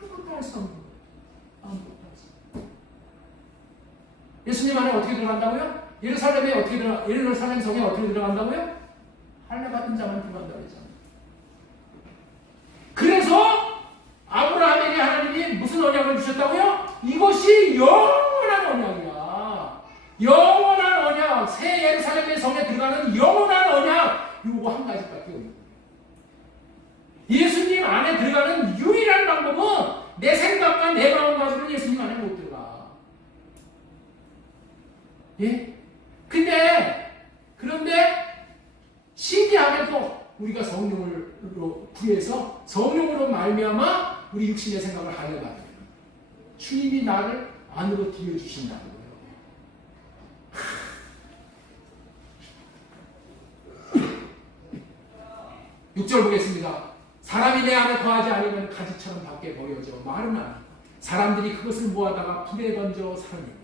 아무것도 할 수 없는 거예요. 아무것도 할 수 없는 거예요. 예수님 안에 어떻게 들어간다고요? 예루살렘 성에 어떻게 들어간다고요? 할례받은 자만 들어간다고 했잖아요. 그래서 아브라함에게 하나님이 무슨 언약을 주셨다고요? 이것이 영원한 언약이야. 영원한 언약. 새 예루살렘의 성에 들어가는 영원한 언약. 요거 한 가지밖에 없는 거예요. 예수님 안에 들어가는 유일한 방법은 내 생각과 내 마음 가지고는 예수님 안에 못 들어가. 그런데 신기하게도 우리가 성령으로 구해서 성령으로 말미암아 우리 육신의 생각을 할례받으면 주님이 나를 안으로 들여주신다는 거예요. 6절 보겠습니다. 사람이 내 안에 거하지 않으면 가지처럼 밖에 버려져 마른 아니 사람들이 그것을 모아다가 불에 던져 살아냅니다.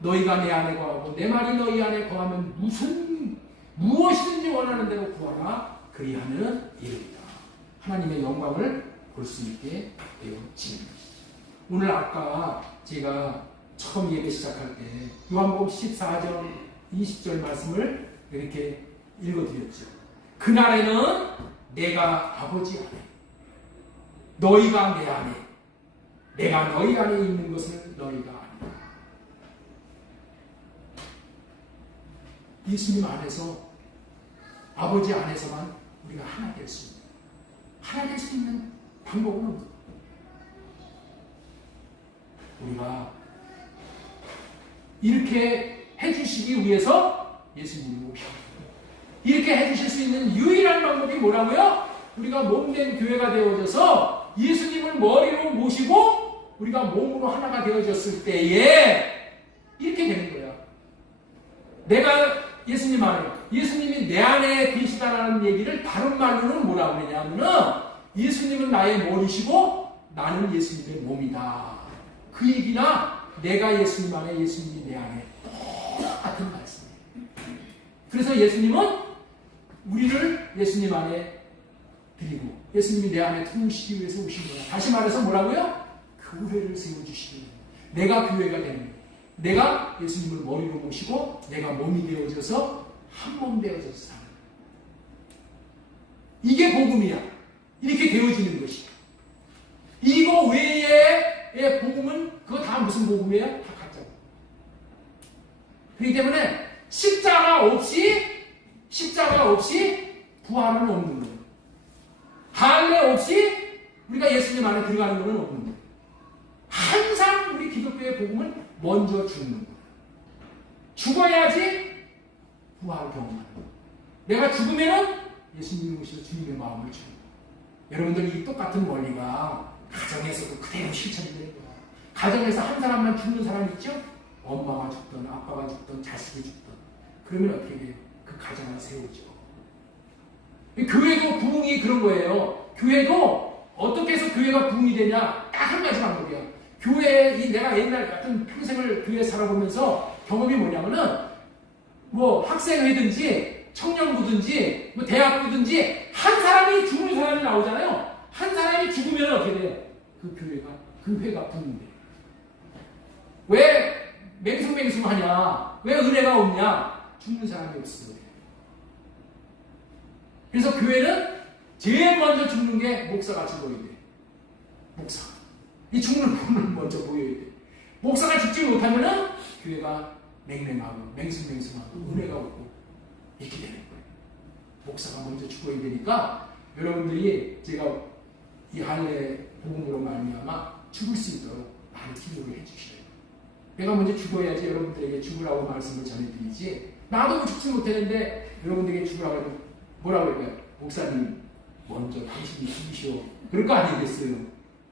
너희가 내 안에 거하고 내 말이 너희 안에 거하면 무엇이든지 원하는 대로 구하라. 그리하면 이릅니다. 하나님의 영광을 볼 수 있게 되어지는 것이죠. 오늘 아까 제가 처음 예배 시작할 때 요한복음 14절 20절 말씀을 이렇게 읽어드렸죠. 그날에는 내가 아버지 안에 너희가 내 안에 내가 너희 안에 있는 것을 너희가 아니라. 예수님 안에서 아버지 안에서만 우리가 하나 될 수 있는 하나 될 수 있는 방법은 없는 우리가 이렇게 해주시기 위해서 예수님이 오셨습니다. 이렇게 해주실 수 있는 유일한 방법이 뭐라고요? 우리가 몸된 교회가 되어져서 예수님을 머리로 모시고 우리가 몸으로 하나가 되어졌을 때에 이렇게 되는 거야. 내가 예수님 안에, 예수님이 내 안에 계시다라는 얘기를 다른 말로는 뭐라고 하냐면은 예수님은 나의 머리시고 나는 예수님의 몸이다. 그 얘기나 내가 예수님 안에, 예수님이 내 안에 똑같은 말씀이에요. 그래서 예수님은 우리를 예수님 안에 드리고 예수님이 내 안에 들어오시기 위해서 오신 거야. 다시 말해서 뭐라고요? 교회를 세워주시는 거예요. 내가 교회가 되는 거예요. 내가 예수님을 머리로 모시고 내가 몸이 되어져서 한 몸 되어져서 사는 거예요. 이게 복음이야. 이렇게 되어지는 것이야. 이거 외의 복음은 그거 다 무슨 복음이에요? 다 가짜. 그렇기 때문에 십자가 없이 부활은 없는 거예요. 할례 없이 우리가 예수님 안에 들어가는 것은 없는 거예요. 항상 우리 기독교의 복음은 먼저 죽는 거예요. 죽어야지 부활 경험하는 거예요. 내가 죽으면은 예수님이 오셔서 주님의 마음을 주는 거예요. 여러분들 이 똑같은 원리가 가정에서도 그대로 실천이 되는 거예요. 가정에서 한 사람만 죽는 사람 있죠? 엄마가 죽든 아빠가 죽든 자식이 죽든 그러면 어떻게 돼요? 그 가정을 세우죠. 교회도 부흥이 그런 거예요. 교회도 어떻게 해서 교회가 부흥이 되냐? 딱 한 가지 방법이야. 내가 옛날 같은 평생을 교회 살아보면서 경험이 뭐냐면은 뭐 학생회든지 청년부든지 뭐 대학부든지 한 사람이 죽는 사람이 나오잖아요. 한 사람이 죽으면 어떻게 돼요? 그 회가 부흥돼요. 왜 맹숭맹숭하냐? 왜 은혜가 없냐? 죽는 사람이 없어요. 그래서 교회는 제일 먼저 죽는 게 목사가 죽어야 돼. 목사. 이 죽는 분을 먼저 보여야 돼. 목사가 죽지 못하면은 교회가 맹맹하고 맹숭맹숭하고 은혜가 없고 이렇게 되는 거예요. 목사가 먼저 죽어야 되니까 여러분들이 제가 이 할례 복음으로 말미암아 죽을 수 있도록 많은 기도를 해주셔야 돼요. 내가 먼저 죽어야지 여러분들에게 죽으라고 말씀을 전해드리지. 나도 죽지 못했는데 여러분들에게 죽으라고 하면 뭐라고 할까요? 목사님 먼저 당신이 죽으시오. 그럴 거 아니겠어요?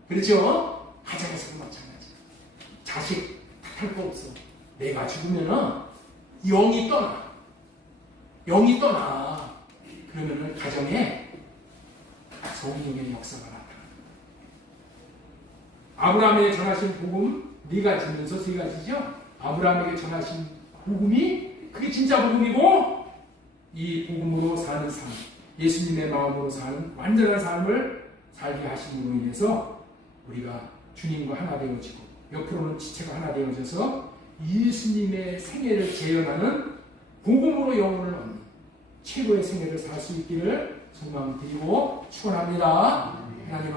그렇죠? 가정에서도 마찬가지. 자식 탓할 거 없어. 내가 죽으면은 영이 떠나. 그러면은 가정에 성령의 역사가 나타나. 아브라함에게 전하신 복음 네 가지면서 세 가지죠. 아브라함에게 전하신 복음이 그게 진짜 복음이고 이 복음으로 사는 삶, 예수님의 마음으로 사는 완전한 삶을 살게 하심으로 인해서 우리가 주님과 하나 되어지고 옆으로는 지체가 하나 되어져서 예수님의 생애를 재현하는 복음으로 영혼을 얻는 최고의 생애를 살 수 있기를 소망드리고 축원합니다. 하나님